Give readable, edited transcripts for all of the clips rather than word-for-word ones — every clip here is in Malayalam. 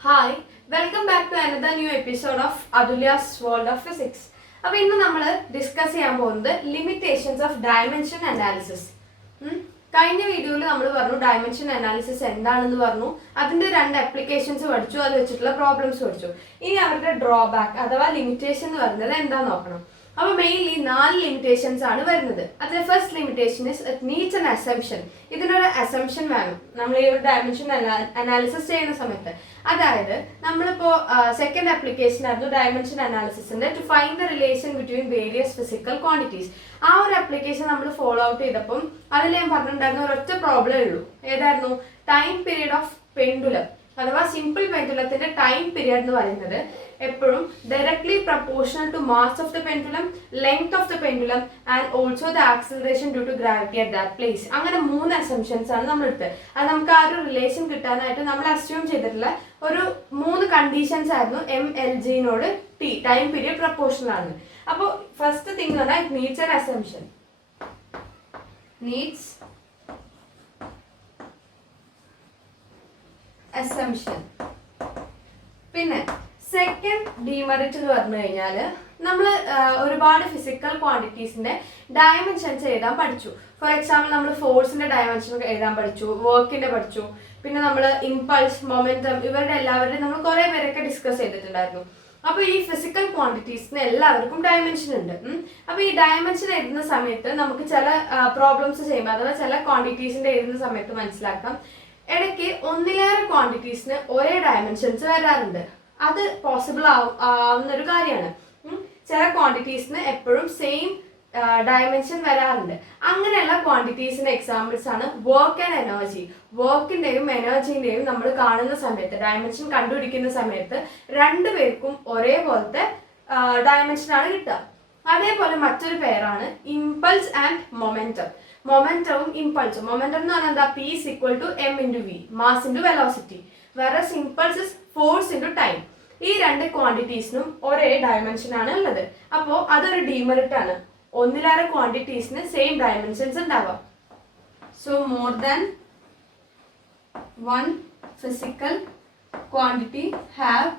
Hi, welcome back to another new episode of Adulya's World of Physics. അപ്പോൾ ഇന്ന് നമ്മൾ ഡിസ്കസ് ചെയ്യാൻ പോകുന്നത് ലിമിറ്റേഷൻസ് ഓഫ് ഡയമെൻഷൻ അനാലിസിസ്. കഴിഞ്ഞ വീഡിയോയിൽ നമ്മൾ പറഞ്ഞു ഡയമെൻഷൻ അനാലിസിസ് എന്താണെന്ന് പറഞ്ഞു, അതിന്റെ രണ്ട് ആപ്ലിക്കേഷൻസ് പഠിച്ചു, അത് വെച്ചിട്ടുള്ള പ്രോബ്ലംസ് പഠിച്ചു. ഇനി അവരുടെ ഡ്രോബാക്ക് അഥവാ ലിമിറ്റേഷൻ എന്ന് പറയുന്നത് എന്താണെന്ന് നോക്കണം. അപ്പോൾ മെയിൻലി 4 ലിമിറ്റേഷൻസ് ആണ് വരുന്നത്. അതിലെ first limitation is it needs an assumption. ഇതിനൊരു അസംപ്ഷൻ വേണം നമ്മൾ ഈ ഒരു ഡയമെൻഷൻ അനാലിസിസ് ചെയ്യുന്ന സമയത്ത്. അതായത് നമ്മളിപ്പോൾ സെക്കൻഡ് ആപ്ലിക്കേഷൻ ആയിരുന്നു ഡയമെൻഷൻ അനാലിസിസിന്റെ to find the relation between various physical quantities. ആ ഒരു ആപ്ലിക്കേഷൻ നമ്മൾ ഫോളോ ഔട്ട് ചെയ്തപ്പം അതിൽ ഞാൻ പറഞ്ഞിട്ടുണ്ടായിരുന്ന ഒരൊറ്റ പ്രോബ്ലമേ ഉള്ളൂ. ഏതായിരുന്നു? ടൈം പീരീഡ് ഓഫ് പെൻഡുലം അഥവാ സിമ്പിൾ പെൻഡുലത്തിന്റെ ടൈം പീരിയഡ് എന്ന് പറയുന്നത് എപ്പോഴും directly proportional to mass of the pendulum, length of the pendulum and also the acceleration due to gravity at that place. അങ്ങനെ 3 അസംഷൻസ് ആണ് നമ്മൾ എടുത്തത്. അത് നമുക്ക് ആ ഒരു റിലേഷൻ കിട്ടാനായിട്ട് നമ്മൾ അസ്യൂം ചെയ്തിട്ടുള്ള ഒരു 3 കണ്ടീഷൻസ് ആയിരുന്നു MLGനോട് ടി ടൈം പീരിയഡ് പ്രപ്പോർഷണൽ ആണ്. അപ്പോൾ ഫസ്റ്റ് തിങ് എന്ന് പറഞ്ഞാൽ it needs an assumption. Needs assumption. പിന്നെ സെക്കൻഡ് ഡിമെറിറ്റ് എന്ന് പറഞ്ഞു കഴിഞ്ഞാൽ നമ്മൾ ഒരുപാട് ഫിസിക്കൽ ക്വാണ്ടിറ്റീസിന്റെ ഡയമെൻഷൻസ് എഴുതാൻ പഠിച്ചു. ഫോർ എക്സാമ്പിൾ നമ്മൾ ഫോഴ്സിന്റെ ഡയമെൻഷൻ എഴുതാൻ പഠിച്ചു, വർക്കിന്റെ പഠിച്ചു, പിന്നെ നമ്മൾ ഇമ്പൾസ്, മൊമെന്റം, ഇവരുടെ എല്ലാവരുടെയും നമ്മൾ കുറെ പേരൊക്കെ ഡിസ്കസ് ചെയ്തിട്ടുണ്ടായിരുന്നു. അപ്പൊ ഈ ഫിസിക്കൽ ക്വാണ്ടിറ്റീസിന് എല്ലാവർക്കും ഡയമെൻഷൻ ഉണ്ട്. അപ്പൊ ഈ ഡയമെൻഷൻ എഴുതുന്ന സമയത്ത് നമുക്ക് ചില പ്രോബ്ലംസ് ചെയ്യുമ്പോൾ അഥവാ ചില ക്വാണ്ടിറ്റീസിന്റെ എഴുതുന്ന സമയത്ത് മനസ്സിലാക്കാം ഇടയ്ക്ക് ഒന്നിലേറെ ക്വാണ്ടിറ്റീസിന് ഒരേ ഡയമെൻഷൻസ് വരാറുണ്ട്. അത് പോസിബിൾ ആവുന്ന ഒരു കാര്യമാണ്. ചില ക്വാണ്ടിറ്റീസിന് എപ്പോഴും സെയിം ഡയമെൻഷൻ വരാറുണ്ട്. അങ്ങനെയുള്ള ക്വാണ്ടിറ്റീസിന്റെ എക്സാമ്പിൾസ് ആണ് വർക്ക് ആൻഡ് എനർജി. വർക്കിന്റെയും എനർജിന്റെയും നമ്മൾ കാണുന്ന സമയത്ത് ഡയമെൻഷൻ കണ്ടുപിടിക്കുന്ന സമയത്ത് രണ്ടുപേർക്കും ഒരേപോലത്തെ ഡയമെൻഷൻ ആണ് കിട്ടുക. അതേപോലെ മറ്റൊരു പേരാണ് ഇമ്പൾസ് ആൻഡ് മൊമെന്റം. മൊമെന്റവും ഇമ്പൾസും. മൊമെന്റം എന്ന് പറഞ്ഞാൽ എന്താ? P is equal to m into v, mass into velocity. whereas impulse is force into time. ഈ രണ്ട് ക്വാണ്ടിറ്റീസിനും ഒരേ ഡയമെൻഷൻ ആണ് ഉള്ളത്. അപ്പോൾ അതൊരു ഡീമെറിറ്റ് ആണ്. ഒന്നിലേറെ ക്വാണ്ടിറ്റീസിന് സെയിം ഡയമെൻഷൻസ് ഉണ്ടാവാം. So more than one physical quantity have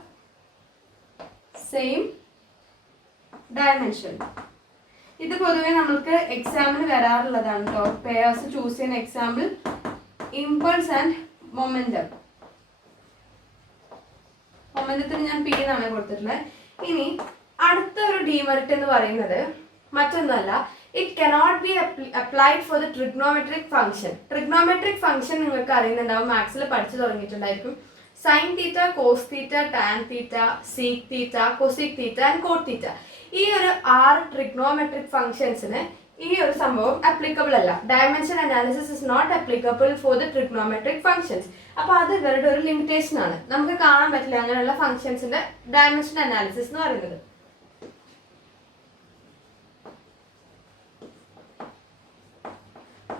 same dimension. ഇത് പൊതുവെ നമുക്ക് എക്സാമിന് വരാറുള്ളതാണ് കേട്ടോ. പേഴ്സ് ചൂസ് ചെയ്യുന്ന എക്സാമ്പിൾ ഇമ്പൾസ് ആൻഡ് മൊമെന്റം. മൊമെന്റത്തിന് ഞാൻ P എന്നാണ് കൊടുത്തിട്ടുള്ളത്. ഇനി അടുത്ത ഒരു ഡീമെറിറ്റ് എന്ന് പറയുന്നത് മറ്റൊന്നല്ല, it cannot be applied for the trigonometric function. Trigonometric function നിങ്ങൾക്ക് അറിയുന്നുണ്ടാവും, മാത്സിൽ പഠിച്ചു തുടങ്ങിയിട്ടുണ്ടായിരിക്കും. Sine theta, cos theta, tan theta, sec theta, cosec theta and cot theta. ഈ ഒരു 6 ട്രിഗ്നോമെട്രിക് ഫംഗ്ഷൻസിന് ഈ ഒരു സംഭവം അപ്ലിക്കബിൾ അല്ല. Dimension analysis is not applicable for the trigonometric functions. അപ്പൊ അത് ഇവരുടെ ഒരു ലിമിറ്റേഷൻ ആണ്. നമുക്ക് കാണാൻ പറ്റില്ല അങ്ങനെയുള്ള ഫംഗ്ഷൻസിന്റെ ഡയമെൻഷൻ അനാലിസിസ് എന്ന് പറയുന്നത്.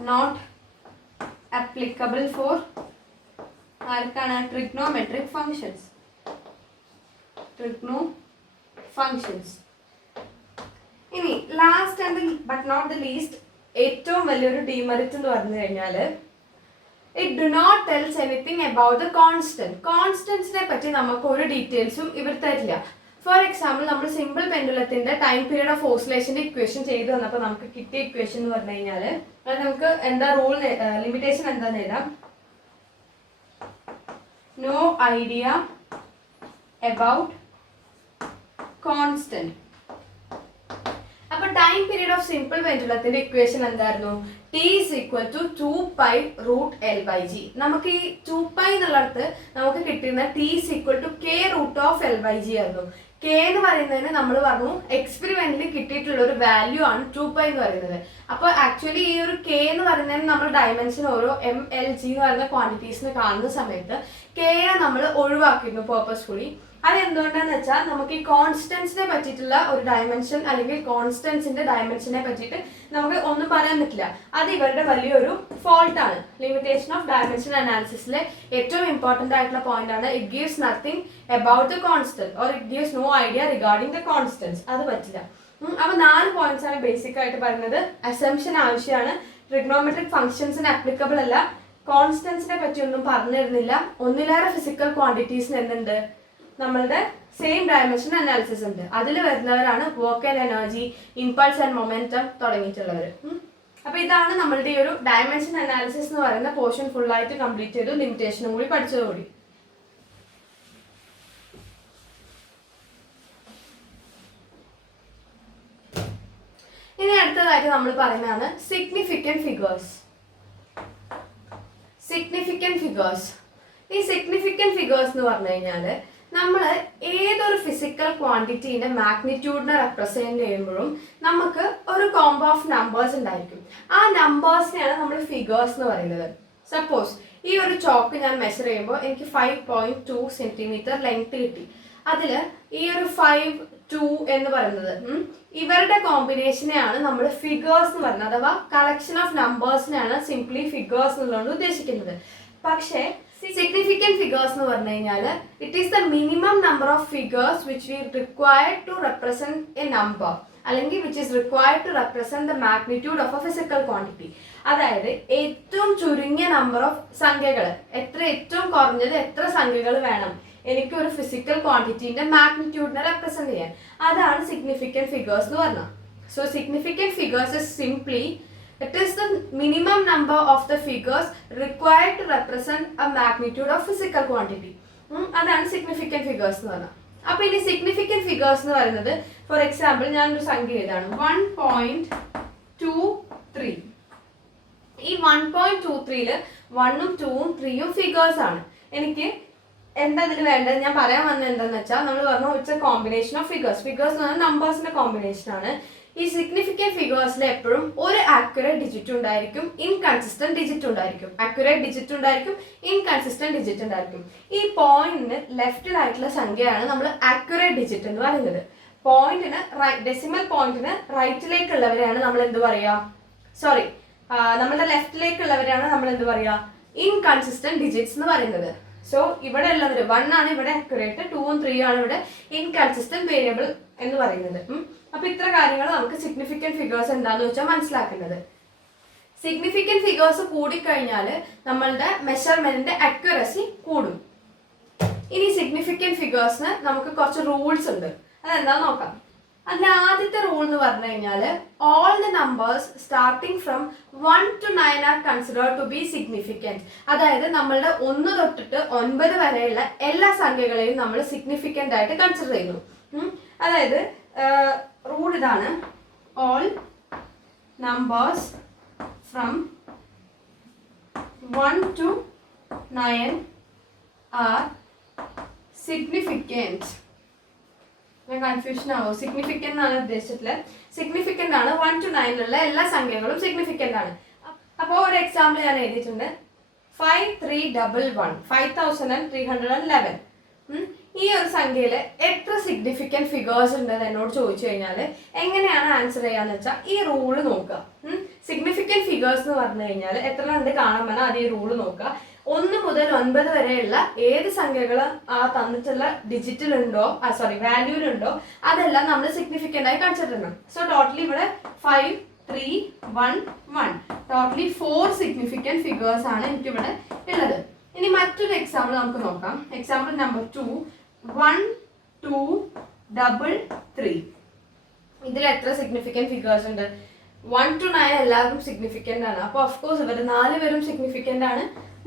നോട്ട് അപ്ലിക്കബിൾ ഫോർ ആർക്കാണ്? Trigonometric functions. Trigono functions. ഇനി last and but not the least ഏറ്റവും വലിയൊരു ഡീമെറിറ്റ് എന്ന് പറഞ്ഞു കഴിഞ്ഞാൽ it do not tells anything about the constant. കോൺസ്റ്റന്റ്സിനെ പറ്റി നമുക്ക് ഒരു ഡീറ്റെയിൽസും ഇവർ തരില്ല. ഫോർ എക്സാമ്പിൾ നമ്മൾ സിമ്പിൾ പെൻഡുലത്തിന്റെ ടൈം പീരീഡ് ഓഫ് ഓസിലേഷന്റെ ഇക്വേഷൻ ചെയ്തു തന്നപ്പോൾ നമുക്ക് കിട്ടിയ ഇക്വേഷൻ എന്ന് പറഞ്ഞു കഴിഞ്ഞാൽ അത് നമുക്ക് എന്താ റൂൾ ലിമിറ്റേഷൻ എന്താന്ന് എഴുതാം. No idea about constant. അപ്പൊ ടൈം പീരീഡ് ഓഫ് സിമ്പിൾ പെൻഡുലത്തിന്റെ ഇക്വേഷൻ എന്തായിരുന്നു? T is equal to 2π root L by G. നമുക്ക് ഈ 2π എന്നുള്ളടത്ത് നമുക്ക് കിട്ടുന്ന T is equal to K root of L by G ആയിരുന്നു. K എന്ന് പറയുന്നതിന് നമ്മൾ പറഞ്ഞു എക്സ്പെരിമെന്റിൽ കിട്ടിയിട്ടുള്ള ഒരു വാല്യൂ ആണ് 2π എന്ന് പറയുന്നത്. അപ്പോൾ ആക്ച്വലി ഈ ഒരു K എന്ന് പറയുന്നതിന് നമ്മൾ ഡയമെൻഷൻ ഓരോ MLG എന്ന് പറയുന്ന ക്വാണ്ടിറ്റീസിന് കാണുന്ന സമയത്ത് K നമ്മൾ ഒഴിവാക്കിയിരുന്നു പേർപ്പസ്ഫുള്ളി. അതെന്തുകൊണ്ടാന്ന് വെച്ചാൽ നമുക്ക് ഈ കോൺസ്റ്റൻസിനെ പറ്റിയിട്ടുള്ള ഒരു ഡയമെൻഷൻ അല്ലെങ്കിൽ കോൺസ്റ്റൻസിന്റെ ഡയമെൻഷനെ പറ്റിയിട്ട് നമുക്ക് ഒന്നും പറയാൻ പറ്റില്ല. അത് ഇവരുടെ വലിയൊരു ഫോൾട്ട് ആണ്. ലിമിറ്റേഷൻ ഓഫ് ഡയമെൻഷൻ അനാലിസിസിലെ ഏറ്റവും ഇമ്പോർട്ടന്റ് ആയിട്ടുള്ള പോയിന്റ് ആണ് it gives nothing about the constant or it gives no idea regarding the constants. അത് പറ്റില്ല. അപ്പൊ 4 പോയിന്റ്സ് ആണ് ബേസിക് ആയിട്ട് പറയുന്നത്. അസംപ്ഷൻ ആവശ്യമാണ്, ട്രിഗ്നോമെട്രിക് ഫംഗ്ഷൻസിന് അപ്ലിക്കബിൾ അല്ല, കോൺസ്റ്റൻസിനെ പറ്റി ഒന്നും പറഞ്ഞിരുന്നില്ല. ഒന്നിലേറെ ഫിസിക്കൽ ക്വാണ്ടിറ്റീസിന് എന്തുണ്ട്, നമ്മളുടെ സെയിം ഡയമെൻഷൻ അനാലിസിസ് ഉണ്ട്. അതിൽ വരുന്നവരാണ് work and energy, impulse and momentum തുടങ്ങിയിട്ടുള്ളവർ. അപ്പൊ ഇതാണ് നമ്മളുടെ ഈ ഒരു ഡയമെൻഷൻ അനാലിസിസ് എന്ന് പറയുന്ന പോർഷൻ ഫുൾ ആയിട്ട് കംപ്ലീറ്റ് ചെയ്തു. ലിമിറ്റേഷനും കൂടി പഠിച്ചതുകൂടി. ഇനി അടുത്തതായിട്ട് നമ്മൾ പറയുന്നതാണ് സിഗ്നിഫിക്കന്റ് ഫിഗേഴ്സ്. സിഗ്നിഫിക്കന്റ് ഫിഗേഴ്സ്, ഈ സിഗ്നിഫിക്കന്റ് ഫിഗേഴ്സ് എന്ന് പറഞ്ഞു കഴിഞ്ഞാൽ നമ്മൾ ഏതൊരു ഫിസിക്കൽ ക്വാണ്ടിറ്റീന്റെ മാഗ്നിറ്റ്യൂഡിനെ റെപ്രസെന്റ് ചെയ്യുമ്പോഴും നമുക്ക് ഒരു കോംബോ ഓഫ് നമ്പേഴ്സ് ഉണ്ടായിരിക്കും. ആ നമ്പേഴ്സിനെയാണ് നമ്മൾ ഫിഗേഴ്സ് എന്ന് പറയുന്നത്. സപ്പോസ് ഈ ഒരു ചോക്ക് ഞാൻ മെഷർ ചെയ്യുമ്പോൾ എനിക്ക് 5.2 സെന്റിമീറ്റർ ലെങ്ത് കിട്ടി. അതിൽ ഈ ഒരു 5, 2 എന്ന് പറയുന്നത് ഇവരുടെ കോമ്പിനേഷനെയാണ് നമ്മൾ ഫിഗേഴ്സ് എന്ന് പറയുന്നത്, അഥവാ കളക്ഷൻ ഓഫ് നമ്പേഴ്സിനെയാണ് സിംപ്ലി ഫിഗേഴ്സ് എന്നുള്ളത് ഉദ്ദേശിക്കുന്നത്. പക്ഷേ സിഗ്നിഫിക്കന്റ് ഫിഗേഴ്സ് എന്ന് പറഞ്ഞു കഴിഞ്ഞാൽ it is the minimum number of figures which we required to represent a number, അല്ലെങ്കിൽ which is required to represent the magnitude of a physical quantity. അതായത് ഏറ്റവും ചുരുങ്ങിയ നമ്പർ ഓഫ് സംഖ്യകൾ, ഏറ്റവും കുറഞ്ഞത് എത്ര സംഖ്യകൾ വേണം എനിക്ക് ഒരു ഫിസിക്കൽ ക്വാണ്ടിറ്റീന്റെ മാഗ്നിറ്റ്യൂഡിനെ റെപ്രസെന്റ് ചെയ്യാൻ, അതാണ് സിഗ്നിഫിക്കന്റ് ഫിഗേഴ്സ് എന്ന് പറഞ്ഞാൽ. So significant figures is simply it is the minimum number of the figures required to represent a magnitude of physical quantity. അതാണ് സിഗ്നിഫിക്കന്റ് ഫിഗേഴ്സ് എന്ന് പറഞ്ഞാൽ. അപ്പൊ ഇനി സിഗ്നിഫിക്കന്റ് ഫിഗേഴ്സ് എന്ന് പറയുന്നത് ഫോർ എക്സാമ്പിൾ ഞാനൊരു സംഖ്യ എഴുതാണ് 1.23. ഈ 1.23 1ഉം 2ഉം 3ഉം ഫിഗേഴ്സ് ആണ്. എനിക്ക് എന്താ ഇതിൽ വേണ്ടത് ഞാൻ പറയാൻ വന്നത് എന്താണെന്ന് വെച്ചാൽ നമ്മൾ പറഞ്ഞു it's A combination of figures. Figures എന്ന് പറഞ്ഞാൽ നമ്പേഴ്സിന്റെ കോമ്പിനേഷൻ ആണ്. ഈ സിഗ്നിഫിക്കന്റ് ഫിഗേഴ്സിൽ എപ്പോഴും ഒരു ആക്യുറേറ്റ് ഡിജിറ്റ് ഉണ്ടായിരിക്കും, ഇൻകൺസിസ്റ്റന്റ് ഡിജിറ്റ് ഉണ്ടായിരിക്കും. ആക്യുറേറ്റ് ഡിജിറ്റ് ഉണ്ടായിരിക്കും, ഇൻകൺസിസ്റ്റന്റ് ഡിജിറ്റ് ഉണ്ടായിരിക്കും. ഈ പോയിന്റിന് ലെഫ്റ്റിലായിട്ടുള്ള സംഖ്യയാണ് നമ്മൾ ആക്യുറേറ്റ് ഡിജിറ്റ് എന്ന് പറയുന്നത്. പോയിന്റിന് ഡെസിമൽ പോയിന്റിന് റൈറ്റിലേക്കുള്ളവരെയാണ് നമ്മൾ എന്ത് പറയാ, സോറി നമ്മളുടെ ലെഫ്റ്റിലേക്കുള്ളവരെയാണ് നമ്മൾ എന്ത് പറയാ, ഇൻകൺസിസ്റ്റന്റ് ഡിജിറ്റ്സ് എന്ന് പറയുന്നത്. സോ ഇവിടെ ഉള്ളവർ 1 ആണ് ഇവിടെ അക്യുറേറ്റ്, 2ഉം 3ഉം ആണ് ഇവിടെ ഇൻകൺസിസ്റ്റന്റ് വേരിയബിൾ എന്ന് പറയുന്നത്. അപ്പൊ ഇത്ര കാര്യങ്ങൾ നമുക്ക് സിഗ്നിഫിക്കന്റ് ഫിഗേഴ്സ് എന്താന്ന് വെച്ചാൽ മനസ്സിലാക്കേണ്ടത്. സിഗ്നിഫിക്കന്റ് ഫിഗേഴ്സ് കൂടിക്കഴിഞ്ഞാൽ നമ്മളുടെ മെഷർമെന്റിന്റെ അക്യുറസി കൂടും. ഇനി സിഗ്നിഫിക്കന്റ് ഫിഗേഴ്സിന് നമുക്ക് കുറച്ച് റൂൾസ് ഉണ്ട്, അതെന്താന്ന് നോക്കാം. അതിന്റെ ആദ്യത്തെ റൂൾ എന്ന് പറഞ്ഞു കഴിഞ്ഞാൽ all the numbers starting from 1 to 9 are considered to be significant. അതായത് നമ്മളുടെ 1 തൊട്ടിട്ട് 9 വരെയുള്ള എല്ലാ സംഖ്യകളെയും നമ്മൾ സിഗ്നിഫിക്കന്റ് ആയിട്ട് കൺസിഡർ ചെയ്യുന്നു. അതായത് റൂൾ ഇതാണ്, all numbers from 1 to 9 R significant. ഞാൻ കൺഫ്യൂഷൻ ആവോ, സിഗ്നിഫിക്കന്റ് എന്നാണ് ഉദ്ദേശിച്ചിട്ടുള്ളത്. സിഗ്നിഫിക്കന്റ് ആണ്, 1 to 9 ഉള്ള എല്ലാ സംഖ്യകളും സിഗ്നിഫിക്കന്റ് ആണ്. അപ്പോൾ ഒരു എക്സാമ്പിൾ ഞാൻ എഴുതിയിട്ടുണ്ട്, 5311 5311. ഈ ഒരു സംഖ്യയിൽ എത്ര സിഗ്നിഫിക്കന്റ് ഫിഗേഴ്സ് ഉണ്ടെന്ന് എന്നോട് ചോദിച്ചു കഴിഞ്ഞാൽ എങ്ങനെയാണ് ആൻസർ ചെയ്യാന്ന് വെച്ചാൽ ഈ റൂള് നോക്കുക. സിഗ്നിഫിക്കന്റ് ഫിഗേഴ്സ് എന്ന് പറഞ്ഞു കഴിഞ്ഞാൽ എത്ര ഉണ്ട് കാണാൻ പറഞ്ഞാൽ അത് ഈ റൂള് നോക്കുക. 1 മുതൽ 9 വരെയുള്ള ഏത് സംഖ്യകൾ ആ തന്നിട്ടുള്ള ഡിജിറ്റിലുണ്ടോ, വാല്യൂലുണ്ടോ അതെല്ലാം നമ്മൾ സിഗ്നിഫിക്കന്റ് ആയി കൺസിഡർ. സോ ടോട്ടലി ഇവിടെ 5, 3, 1, 1 ടോട്ടലി 4 സിഗ്നിഫിക്കന്റ് ഫിഗേഴ്സ് ആണ് എനിക്കിവിടെ ഉള്ളത്. ഇനി മറ്റൊരു എക്സാമ്പിൾ നമുക്ക് നോക്കാം. Example number 2, 1, 2, 3. ഇതിൽ എത്ര സിഗ്നിഫിക്കന്റ് ഫിഗേഴ്സ് ഉണ്ട്? 1 to 9 എല്ലാവരും സിഗ്നിഫിക്കന്റ് ആണ്. അപ്പൊ ഓഫ്കോഴ്സ് ഇവർ 4 പേരും സിഗ്നിഫിക്കന്റ് ആണ്.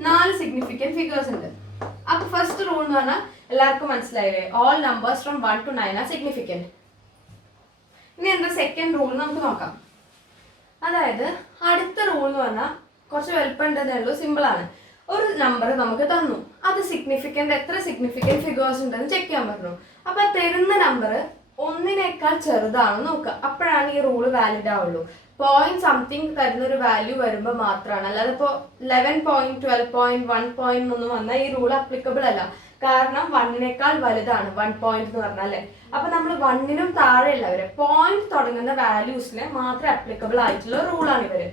4 സിഗ്നിഫിക്കന്റ് ഫിഗേഴ്സ് ഉണ്ട്. അപ്പൊ ഫസ്റ്റ് റൂൾ എന്ന് പറഞ്ഞാൽ എല്ലാവർക്കും മനസ്സിലായില്ലേ, all numbers from 1 to 9 R significant. ഇനി എന്താ സെക്കൻഡ് റൂൾ നമുക്ക് നോക്കാം. അതായത് അടുത്ത റൂൾ എന്ന് പറഞ്ഞാൽ കുറച്ച് വലുപ്പമുണ്ടെന്നേ ഉള്ളൂ, സിമ്പിൾ ആണ്. ഒരു നമ്പർ നമുക്ക് തന്നു, അത് സിഗ്നിഫിക്കന്റ് എത്ര സിഗ്നിഫിക്കന്റ് ഫിഗേഴ്സ് ഉണ്ടെന്ന് ചെക്ക് ചെയ്യാൻ പറഞ്ഞു. അപ്പൊ തരുന്ന നമ്പർ 1നേക്കാൾ ചെറുതാണെന്ന് നോക്കുക, അപ്പോഴാണ് ഈ റൂള് വാലിഡ് ആവുള്ളൂ. പോയിന്റ് സംതിങ് തരുന്ന ഒരു വാല്യൂ വരുമ്പോൾ മാത്രമാണ്, അല്ലാതെ ഇപ്പോൾ 11, 12, 1 വന്നാൽ ഈ റൂൾ അപ്ലിക്കബിൾ അല്ല. കാരണം 1നേക്കാൾ വലുതാണ് 1 പോയിന്റ് എന്ന് പറഞ്ഞാൽ അല്ലേ. അപ്പൊ നമ്മൾ 1നും താഴെയുള്ളവരെ പോയിന്റ് തുടങ്ങുന്ന വാല്യൂസിന് മാത്രമേ അപ്ലിക്കബിൾ ആയിട്ടുള്ള റൂളാണ് ഇവര്.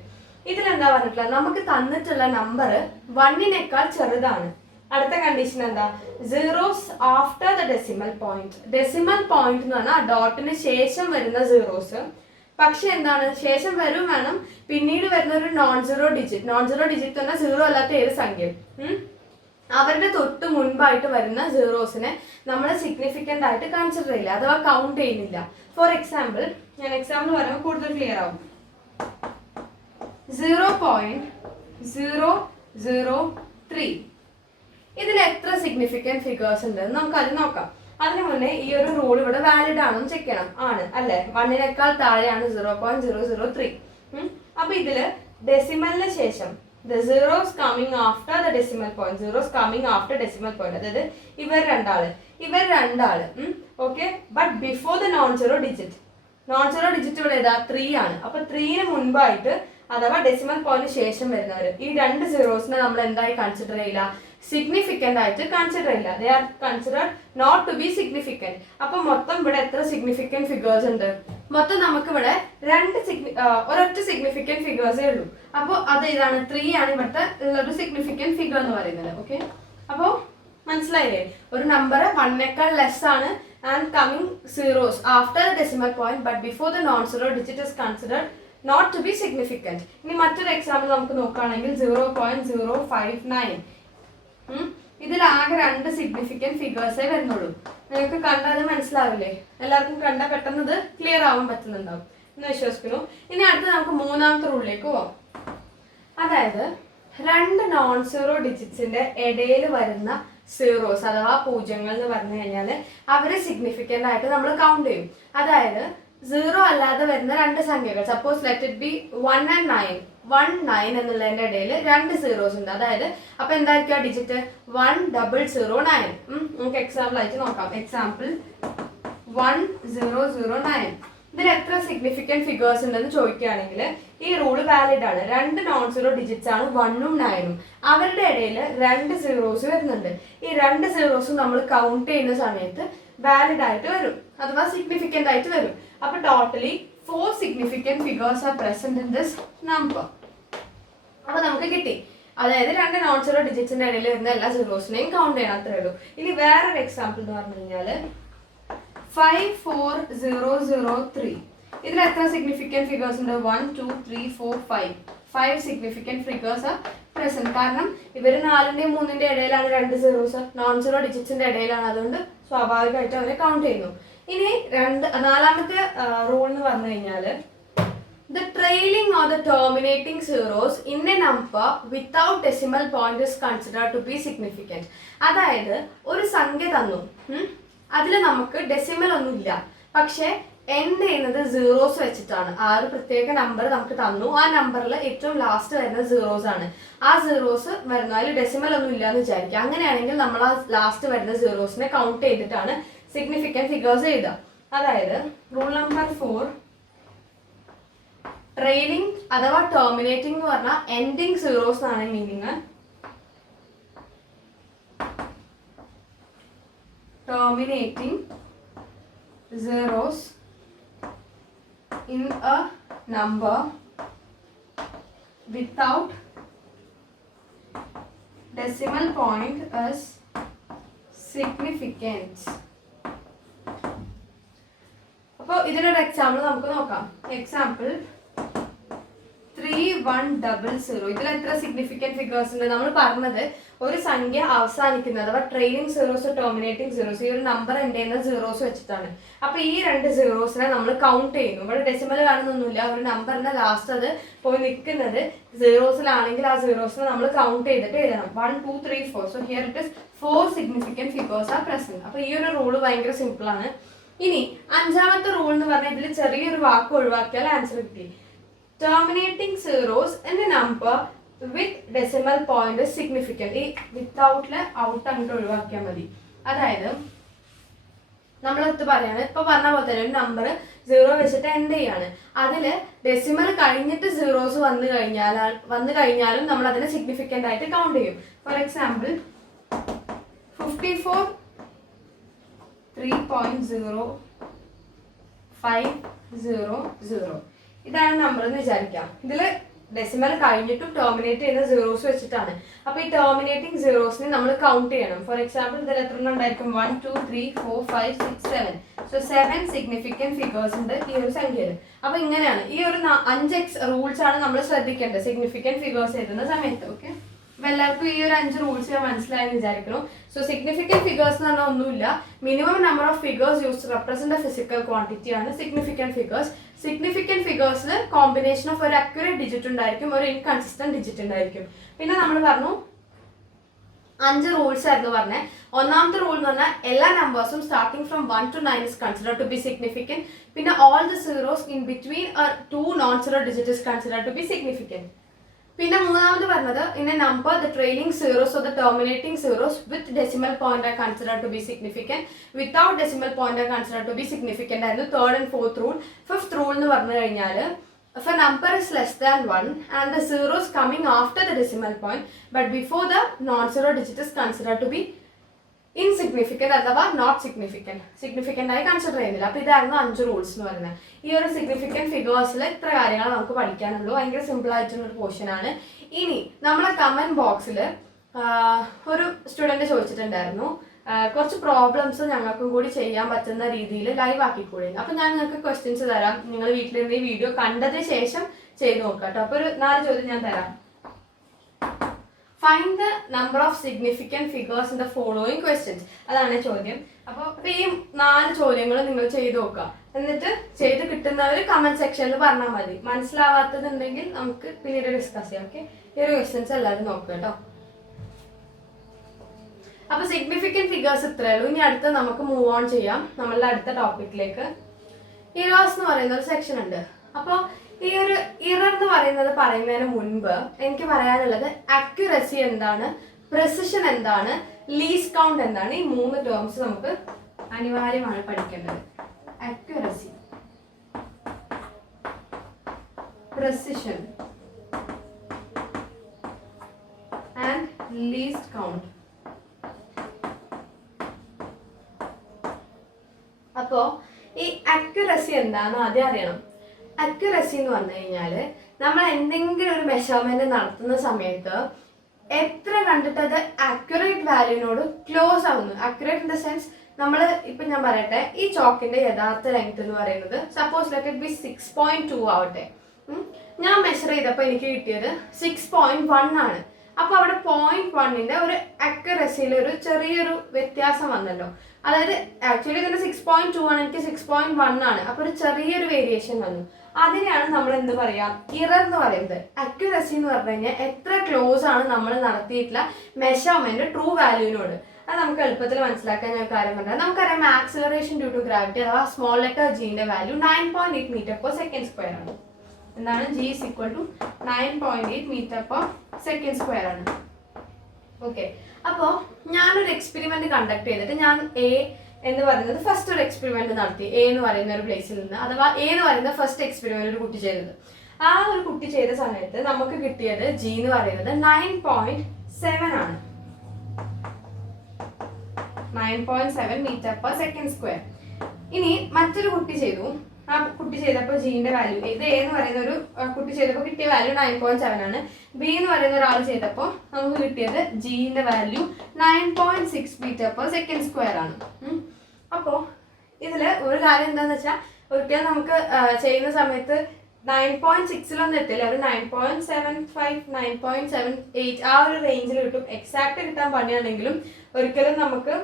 ഇതിലെന്താ പറഞ്ഞിട്ടുള്ളത്, നമുക്ക് തന്നിട്ടുള്ള നമ്പർ 1നേക്കാൾ ചെറുതാണ്. അടുത്ത കണ്ടീഷൻ എന്താ, zeros after the decimal point. Decimal point എന്ന് പറഞ്ഞാൽ ഡോട്ടിന് ശേഷം വരുന്ന സീറോസ് പക്ഷെ എന്താണ് ശേഷം വരും വേണം പിന്നീട് വരുന്ന ഒരു നോൺ സീറോ ഡിജിറ്റ് തന്നെ സീറോ അല്ലാത്ത ഏത് സംഖ്യ അവരുടെ തൊട്ട് മുൻപായിട്ട് വരുന്ന സീറോസിനെ നമ്മൾ സിഗ്നിഫിക്കൻ്റ് ആയിട്ട് കൺസിഡർ ചെയ്യില്ല, അഥവാ കൗണ്ട് ചെയ്യുന്നില്ല. ഫോർ എക്സാമ്പിൾ, ഞാൻ എക്സാമ്പിൾ പറയുമ്പോൾ കൂടുതൽ ക്ലിയർ ആവും. 0.003 ഇതിൽ എത്ര സിഗ്നിഫിക്കൻറ്റ് ഫിഗേഴ്സ് ഉണ്ട് നമുക്ക് അത് നോക്കാം. അതിനു മുന്നേ ഈ ഒരു റൂൾ ഇവിടെ വാലിഡ് ആണെന്ന് ചെക്ക് ചെയ്യണം. ആണ് അല്ലെ, 1നേക്കാൾ താഴെയാണ് 0.003. അപ്പൊ ഇതില് ഡെസിമലിന് ശേഷം the zeros coming after the decimal point, zeros coming after decimal point, അതായത് ഇവർ രണ്ടാള് okay. But before the non zero digit ഇവിടെ ഏതാ 3 ആണ്. അപ്പൊ 3ന് മുൻപായിട്ട് അഥവാ ഡെസിമൽ പോയിന്റ് ശേഷം വരുന്നവർ ഈ രണ്ട് സീറോസിനെ നമ്മൾ എന്തായി കൺസിഡർ ചെയ്യില്ല, സിഗ്നിഫിക്കൻ്റ് ആയിട്ട് കൺസിഡർ ചെയ്യില്ല. They are considered not to be significant. അപ്പൊ മൊത്തം ഇവിടെ എത്ര സിഗ്നിഫിക്കൻറ്റ് ഫിഗേഴ്സ് ഉണ്ട്? മൊത്തം നമുക്ക് ഇവിടെ ഒരൊറ്റ സിഗ്നിഫിക്കൻറ്റ് ഫിഗേഴ്സേ ഉള്ളൂ. അപ്പോൾ അത് ഇതാണ് 3 ആണ് ഇവിടുത്തെ ഒരു സിഗ്നിഫിക്കൻറ്റ് ഫിഗർ എന്ന് പറയുന്നത്. ഓക്കെ, അപ്പോൾ മനസ്സിലായില്ലേ? ഒരു നമ്പർ 1നേക്കാൾ ലെസ് ആണ് and coming zeros after the decimal point but before the non zero digit is considered not to be significant. ഇനി മറ്റൊരു എക്സാമ്പിൾ നമുക്ക് നോക്കുകയാണെങ്കിൽ 0.059. ഇതിൽ ആകെ 2 സിഗ്നിഫിക്കൻറ്റ് ഫിഗേഴ്സേ വരുന്നുള്ളൂ. നിങ്ങൾക്ക് കണ്ടത് മനസ്സിലാവില്ലേ? എല്ലാവർക്കും കണ്ടാൽ പെട്ടെന്ന് ഇത് ക്ലിയർ ആവാൻ പറ്റുന്നുണ്ടാവും എന്ന് വിശ്വസിക്കുന്നു. ഇനി അടുത്ത് നമുക്ക് മൂന്നാമത്തെ റൂളിലേക്ക് പോവാം. അതായത് 2 നോൺ സീറോ ഡിജിറ്റ്സിന്റെ ഇടയിൽ വരുന്ന സീറോസ് അഥവാ പൂജ്യങ്ങൾ എന്ന് പറഞ്ഞു കഴിഞ്ഞാൽ അവരെ സിഗ്നിഫിക്കൻ്റ് ആയിട്ട് നമ്മൾ കൗണ്ട് ചെയ്യും. അതായത് 0 അല്ലാതെ വരുന്ന 2 സംഖ്യകൾ, suppose let it be 1 and 9. 1, 9 എന്നുള്ളതിന്റെ ഇടയിൽ 2 സീറോസ് ഉണ്ട്. അതായത് അപ്പൊ എന്തായിരിക്കും ഡിജിറ്റ് 1009. നമുക്ക് എക്സാമ്പിൾ ആയിട്ട് നോക്കാം. എക്സാമ്പിൾ 1009. ഇതിൽ എത്ര സിഗ്നിഫിക്കൻറ്റ് ഫിഗേഴ്സ് ഉണ്ടെന്ന് ചോദിക്കുകയാണെങ്കിൽ ഈ റൂൾ വാലിഡ് ആണ്. 2 നോൺ സീറോ ഡിജിറ്റ്സ് ആണ് 1ഉം 9ഉം. അവരുടെ ഇടയിൽ 2 സീറോസ് വരുന്നുണ്ട്. ഈ 2 സീറോസും നമ്മൾ കൗണ്ട് ചെയ്യുന്ന സമയത്ത് വാലിഡ് ആയിട്ട് വരും, അഥവാ സിഗ്നിഫിക്കൻ്റ് ആയിട്ട് വരും. അപ്പൊ totally 4 significant figures are present in this number. അപ്പൊ നമുക്ക് കിട്ടി. അതായത് 2 നോൺ സീറോ ഡിജിറ്റ്സിന്റെ ഇടയിൽ വരുന്ന എല്ലാ സീറോസിനെയും കൗണ്ട് ചെയ്യണം, അത്രേ ഉള്ളൂ. ഇനി വേറൊരു എക്സാമ്പിൾ എന്ന് പറഞ്ഞു കഴിഞ്ഞാൽ 54003. ഇതിൽ എത്ര സിഗ്നിഫിക്കൻറ്റ് ഫിഗേഴ്സ് ഉണ്ട്? 1, 2, 3, 4, 5. 5 significant figures are present. കാരണം ഇവർ 4ന്റെയും 3ന്റെയും ഇടയിലാണ് 2 സീറോസ്, നോൺ സീറോ ഡിജിറ്റ്സിന്റെ ഇടയിലാണ്. അതുകൊണ്ട് സ്വാഭാവികമായിട്ട് അവരെ കൗണ്ട് ചെയ്യുന്നു. ഇനി നാലാമത്തെ റൂൾ എന്ന് പറഞ്ഞു കഴിഞ്ഞാൽ the trailing or the terminating zeros in a number without decimal point is considered to be significant. അതായത് ഒരു സംഖ്യ തന്നു, അതിൽ നമുക്ക് ഡെസിമൽ ഒന്നുമില്ല, പക്ഷെ എൻഡ് ചെയ്യുന്നത് സീറോസ് വെച്ചിട്ടാണ്. ആ ഒരു പ്രത്യേക നമ്പർ നമുക്ക് തന്നു, ആ നമ്പറിൽ ഏറ്റവും ലാസ്റ്റ് വരുന്ന സീറോസ് ആണ്. ആ സീറോസ് വരുന്ന അതിൽ ഡെസിമൽ ഒന്നും ഇല്ല എന്ന് വിചാരിക്കുക. അങ്ങനെയാണെങ്കിൽ നമ്മൾ ആ ലാസ്റ്റ് വരുന്ന സീറോസിനെ കൗണ്ട് ചെയ്തിട്ടാണ് സിഗ്നിഫിക്കൻറ്റ് ഫിഗേഴ്സ് എഴുതുക. അതായത് റൂൾ നമ്പർ 4, ട്രെയിലിംഗ് അഥവാ ടെർമിനേറ്റിംഗ് എന്ന് പറഞ്ഞാൽ എൻഡിങ് സീറോസ് ആണ് meaning. Terminating zeros in a number without decimal point as significant. അപ്പോൾ ഇതിനൊരു എക്സാമ്പിൾ നമുക്ക് നോക്കാം. എക്സാമ്പിൾ 3100. ഇതിൽ എത്ര സിഗ്നിഫിക്കൻറ്റ് ഫിഗേഴ്സ് ഉണ്ട്? നമ്മൾ പറഞ്ഞത് ഒരു സംഖ്യ അവസാനിക്കുന്നത് അഥവാ ട്രെയിലിംഗ് സീറോസ് ടെർമിനേറ്റിംഗ് സീറോസ്, ഈ ഒരു നമ്പർ എൻ്റെ ചെയ്യുന്ന സീറോസ് വെച്ചിട്ടാണ്. അപ്പോൾ ഈ 2 സീറോസിനെ നമ്മൾ കൗണ്ട് ചെയ്യുന്നു. ഇവിടെ ഡെസിമൽ കാണുന്നൊന്നുമില്ല, ഒരു നമ്പറിന്റെ ലാസ്റ്റ് അത് പോയി നിൽക്കുന്നത് സീറോസിലാണെങ്കിൽ ആ സീറോസിനെ നമ്മൾ കൗണ്ട് ചെയ്തിട്ട് എഴുതണം. 1, 2, 3, 4. So here it is 4 significant figures R present. അപ്പോൾ ഈ ഒരു റൂള് ഭയങ്കര സിമ്പിൾ ആണ്. ഇനി 5ാമത്തെ റൂൾ എന്ന് പറഞ്ഞാൽ ഇതിൽ ചെറിയൊരു വാക്ക് ഒഴിവാക്കിയാൽ ആൻസർ കിട്ടി. Terminating zeros in a number with decimal point is significant. ഈ വിത്തൗട്ടില് ഔട്ട് അങ്ങോട്ട് ഒഴിവാക്കിയാൽ മതി. അതായത് നമ്മളെടുത്ത് പറയാണ്, ഇപ്പൊ പറഞ്ഞ പോലെ തന്നെ ഒരു നമ്പർ 0 വെച്ചിട്ട് എൻഡ് ചെയ്യാണ്. അതില് ഡെസിമൽ കഴിഞ്ഞിട്ട് സീറോസ് വന്നു കഴിഞ്ഞാലും നമ്മൾ അതിനെ സിഗ്നിഫിക്കൻ്റ് ആയിട്ട് കൗണ്ട് ചെയ്യും. For example 54.3.0500. ഇതാണ് നമ്പർ എന്ന് വിചാരിക്കാം. ഇതിൽ ഡെസിമൽ കഴിഞ്ഞിട്ടും ടെർമിനേറ്റ് ചെയ്യുന്ന സീറോസ് വെച്ചിട്ടാണ്. അപ്പോൾ ഈ ടെർമിനേറ്റിംഗ് സീറോസിനെ നമ്മൾ കൗണ്ട് ചെയ്യണം. ഫോർ എക്സാമ്പിൾ ഇതിൽ എത്ര എണ്ണം ഉണ്ടായിരിക്കും? 1 2 3 4 5 6 7. സോ 7 സിഗ്നിഫിക്കൻറ്റ് ഫിഗേഴ്സ് ഉണ്ട് ഈ ഒരു സംഖ്യയിൽ. അപ്പോൾ ഇങ്ങനെയാണ് ഈ ഒരു 5 റൂൾസ് ആണ് നമ്മൾ ശ്രദ്ധിക്കേണ്ടത് സിഗ്നിഫിക്കൻറ്റ് ഫിഗേഴ്സ് എഴുതുന്ന സമയത്ത്. ഓക്കെ, അപ്പോൾ എല്ലാവർക്കും ഈ ഒരു 5 റൂൾസ് ഞാൻ മനസ്സിലായെന്ന് വിചാരിക്കുന്നു. സോ സിഗ്നിഫിക്കൻറ്റ് ഫിഗേഴ്സ് എന്ന് പറഞ്ഞാൽ ഒന്നുമില്ല, minimum number of figures use to represent a physical quantity ആണ് സിഗ്നിഫിക്കൻറ്റ് ഫിഗേഴ്സ്. സിഗ്നിഫിക്കൻറ്റ് ഫിഗേഴ്സിൽ കോമ്പിനേഷൻ ഓഫ് ഒരു അക്യുറേറ്റ് ഡിജിറ്റ് ഉണ്ടായിരിക്കും, ഒരു ഇൻകൺസിസ്റ്റന്റ് ഡിജിറ്റ് ഉണ്ടായിരിക്കും. പിന്നെ നമ്മൾ പറഞ്ഞു 5 റൂൾസ് ആയിരുന്നു പറഞ്ഞത്. ഒന്നാമത്തെ റൂൾ എന്ന് പറഞ്ഞാൽ എല്ലാ നമ്പേഴ്സും starting from 1 to 9 is considered to be significant. പിന്നെ all the zeros in between 2 non zero digit is considered to be significant. പിന്നെ മൂന്നാമത് പറഞ്ഞത് in a number the trailing zeros or the terminating zeros with decimal point are considered to be significant, without decimal point are considered to be significant ആയിരുന്നു third and fourth rule. Fifth rule എന്ന് പറഞ്ഞു കഴിഞ്ഞാൽ if a number is less than 1 and the zeros coming after the decimal point but before the non-zero digit is considered to be insignificant അഥവാ നോട്ട് സിഗ്നിഫിക്കൻ്റ് ആയി കൺസിഡർ ചെയ്യുന്നില്ല. അപ്പോൾ ഇതായിരുന്നു 5 റൂൾസ് എന്ന് പറയുന്നത്. ഈ ഒരു സിഗ്നിഫിക്കൻറ്റ് ഫിഗേഴ്സിൽ ഇത്ര കാര്യങ്ങൾ നമുക്ക് പഠിക്കാനുള്ളൂ. ഭയങ്കര സിമ്പിൾ ആയിട്ടുള്ളൊരു പോർഷൻ ആണ്. ഇനി നമ്മളെ കമൻറ്റ് ബോക്സിൽ ഒരു സ്റ്റുഡൻറ്റ് ചോദിച്ചിട്ടുണ്ടായിരുന്നു കുറച്ച് പ്രോബ്ലംസ് ഞങ്ങൾക്കും കൂടി ചെയ്യാൻ പറ്റുന്ന രീതിയിൽ ലൈവ് ആക്കിക്കൂടെ. അപ്പോൾ ഞാൻ നിങ്ങൾക്ക് ക്വസ്റ്റ്യൻസ് തരാം, നിങ്ങൾ വീട്ടിലിരുന്ന് ഈ വീഡിയോ കണ്ടതിന് ശേഷം ചെയ്ത് നോക്കാം കേട്ടോ. അപ്പോൾ ഒരു 4 ചോദ്യം ഞാൻ തരാം. Find the number of significant figures in the following questions, അതാണ് ചോദ്യം. അപ്പോൾ ഈ 4 ചോദ്യങ്ങൾ നിങ്ങൾ ചെയ്ത് നോക്കുക. എന്നിട്ട് ചെയ്ത് കിട്ടുന്നവർ കമന്റ് സെക്ഷനിൽ പറഞ്ഞാൽ മതി. മനസ്സിലാവാത്തതുണ്ടെങ്കിൽ നമുക്ക് പിന്നീട് ഡിസ്കസ് ചെയ്യാം. ഓക്കെ, ഈ ഒരു ക്വസ്റ്റ്യൻസ് എല്ലാവരും നോക്കുക കേട്ടോ. അപ്പൊ സിഗ്നിഫിക്കൻറ്റ് ഫിഗേഴ്സ് ഇത്രയേ ഉള്ളൂ. ഇനി അടുത്ത് നമുക്ക് മൂവ് ഓൺ ചെയ്യാം നമ്മളുടെ അടുത്ത ടോപ്പിക്കിലേക്ക്. ഇറേഴ്സ് എന്ന് പറയുന്ന ഒരു സെക്ഷൻ ഉണ്ട്. അപ്പോൾ ഈ ഒരു ഇറർ എന്ന് പറയുന്നതിന് മുൻപ് എനിക്ക് പറയാനുള്ളത് അക്യുറസി എന്താണ്, പ്രിസിഷൻ എന്താണ്, ലീസ്റ്റ് കൗണ്ട് എന്താണ്. ഈ 3 ടേംസ് നമുക്ക് അനിവാര്യമാണ് പഠിക്കേണ്ടത്. Accuracy, precision and least count. അപ്പോൾ ഈ അക്യുറസി എന്താണെന്ന് ആദ്യം അറിയണം. അക്യുറസി എന്ന് പറഞ്ഞു കഴിഞ്ഞാൽ നമ്മൾ എന്തെങ്കിലും ഒരു മെഷർമെന്റ് നടത്തുന്ന സമയത്ത് എത്ര കണ്ടിട്ട് അത് അക്യുറേറ്റ് വാല്യൂവിനോട് ക്ലോസ് ആവുന്നു. അക്യുറേറ്റ് ഇൻ ദ സെൻസ് നമ്മൾ ഇപ്പം ഞാൻ പറയട്ടെ, ഈ ചോക്കിന്റെ യഥാർത്ഥ ലെങ്ത് എന്ന് പറയുന്നത് സപ്പോസ് ലെറ്റ് ഇറ്റ് ബി 6.2 ആവട്ടെ. ഞാൻ മെഷർ ചെയ്തപ്പോൾ എനിക്ക് കിട്ടിയത് 6.1 ആണ്. അപ്പോൾ അവിടെ 0.1ന്റെ ഒരു അക്യുറസിയിൽ ഒരു ചെറിയൊരു വ്യത്യാസം വന്നല്ലോ. അതായത് ആക്ച്വലി ഇതിന്റെ 6.2 ആണ്, എനിക്ക് 6.1 ആണ്. അപ്പോൾ ഒരു ചെറിയൊരു വേരിയേഷൻ വന്നു. അതിനെയാണ് നമ്മൾ എന്ത് പറയാം, ഇറർ എന്ന് പറയുന്നത്. അക്യുറസി എന്ന് പറഞ്ഞു കഴിഞ്ഞാൽ എത്ര ക്ലോസ് ആണ് നമ്മൾ നടത്തിയിട്ടുള്ള മെഷർമെന്റ് ട്രൂ വാല്യൂവിനോട്. അത് നമുക്ക് എളുപ്പത്തിൽ മനസ്സിലാക്കാൻ ഞാൻ കാര്യം പറഞ്ഞത്. നമുക്കറിയാം ആക്സിലറേഷൻ ഡ്യൂ ടു ഗ്രാവിറ്റി അഥവാ സ്മോൾ ലെറ്റർ ജിന്റെ വാല്യൂ 9.8 മീറ്റർ/സെക്കൻഡ് സ്ക്വയർ ആണ്. എന്താണ് G is equal to 9.8 metre per second square ആണ്. ഓക്കെ, അപ്പോൾ ഞാനൊരു എക്സ്പെരിമെന്റ് കണ്ടക്ട് ചെയ്തിട്ട് ഞാൻ എ എന്ന് പറയുന്നത് ഫസ്റ്റ് ഒരു എക്സ്പെരിമെന്റ് നടത്തി. എ എന്ന് പറയുന്ന ഒരു പ്ലേസിൽ നിന്ന്, അഥവാ എ എന്ന് പറയുന്ന ഫസ്റ്റ് എക്സ്പെരിമെന്റ് ഒരു കുട്ടി ചെയ്തത്. ആ ഒരു കുട്ടി ചെയ്ത സമയത്ത് നമുക്ക് കിട്ടിയത് G എന്ന് പറയുന്നത് 9.7 ആണ്. 9.7 മീറ്റർ/സെക്കൻഡ് സ്ക്വയർ. ഇനി മറ്റൊരു കുട്ടി ചെയ്തു. ആ കുട്ടി ചെയ്തപ്പോൾ ജിന്റെ വാല്യൂ, ഇത് എ എന്ന് പറയുന്ന ഒരു കുട്ടി ചെയ്തപ്പോൾ കിട്ടിയ വാല്യൂ 9.7 ആണ്. ബി എന്ന് പറയുന്ന ഒരാൾ ചെയ്തപ്പോൾ നമുക്ക് കിട്ടിയത് ജിന്റെ വാല്യൂ 9.6 മീറ്റർ/സെക്കൻഡ് സ്ക്വയർ ആണ്. അപ്പോൾ ഇതിൽ ഒരു കാര്യം എന്താണെന്ന് വെച്ചാൽ ഒരിക്കലും നമുക്ക് ചെയ്യുന്ന സമയത്ത് 9.6 എത്തില്ല, ഒരു 9.75 9.78 ആ ഒരു റേഞ്ചിൽ കിട്ടും. എക്സാക്ട് കിട്ടാൻ പണിയാണെങ്കിലും ഒരിക്കലും നമുക്ക്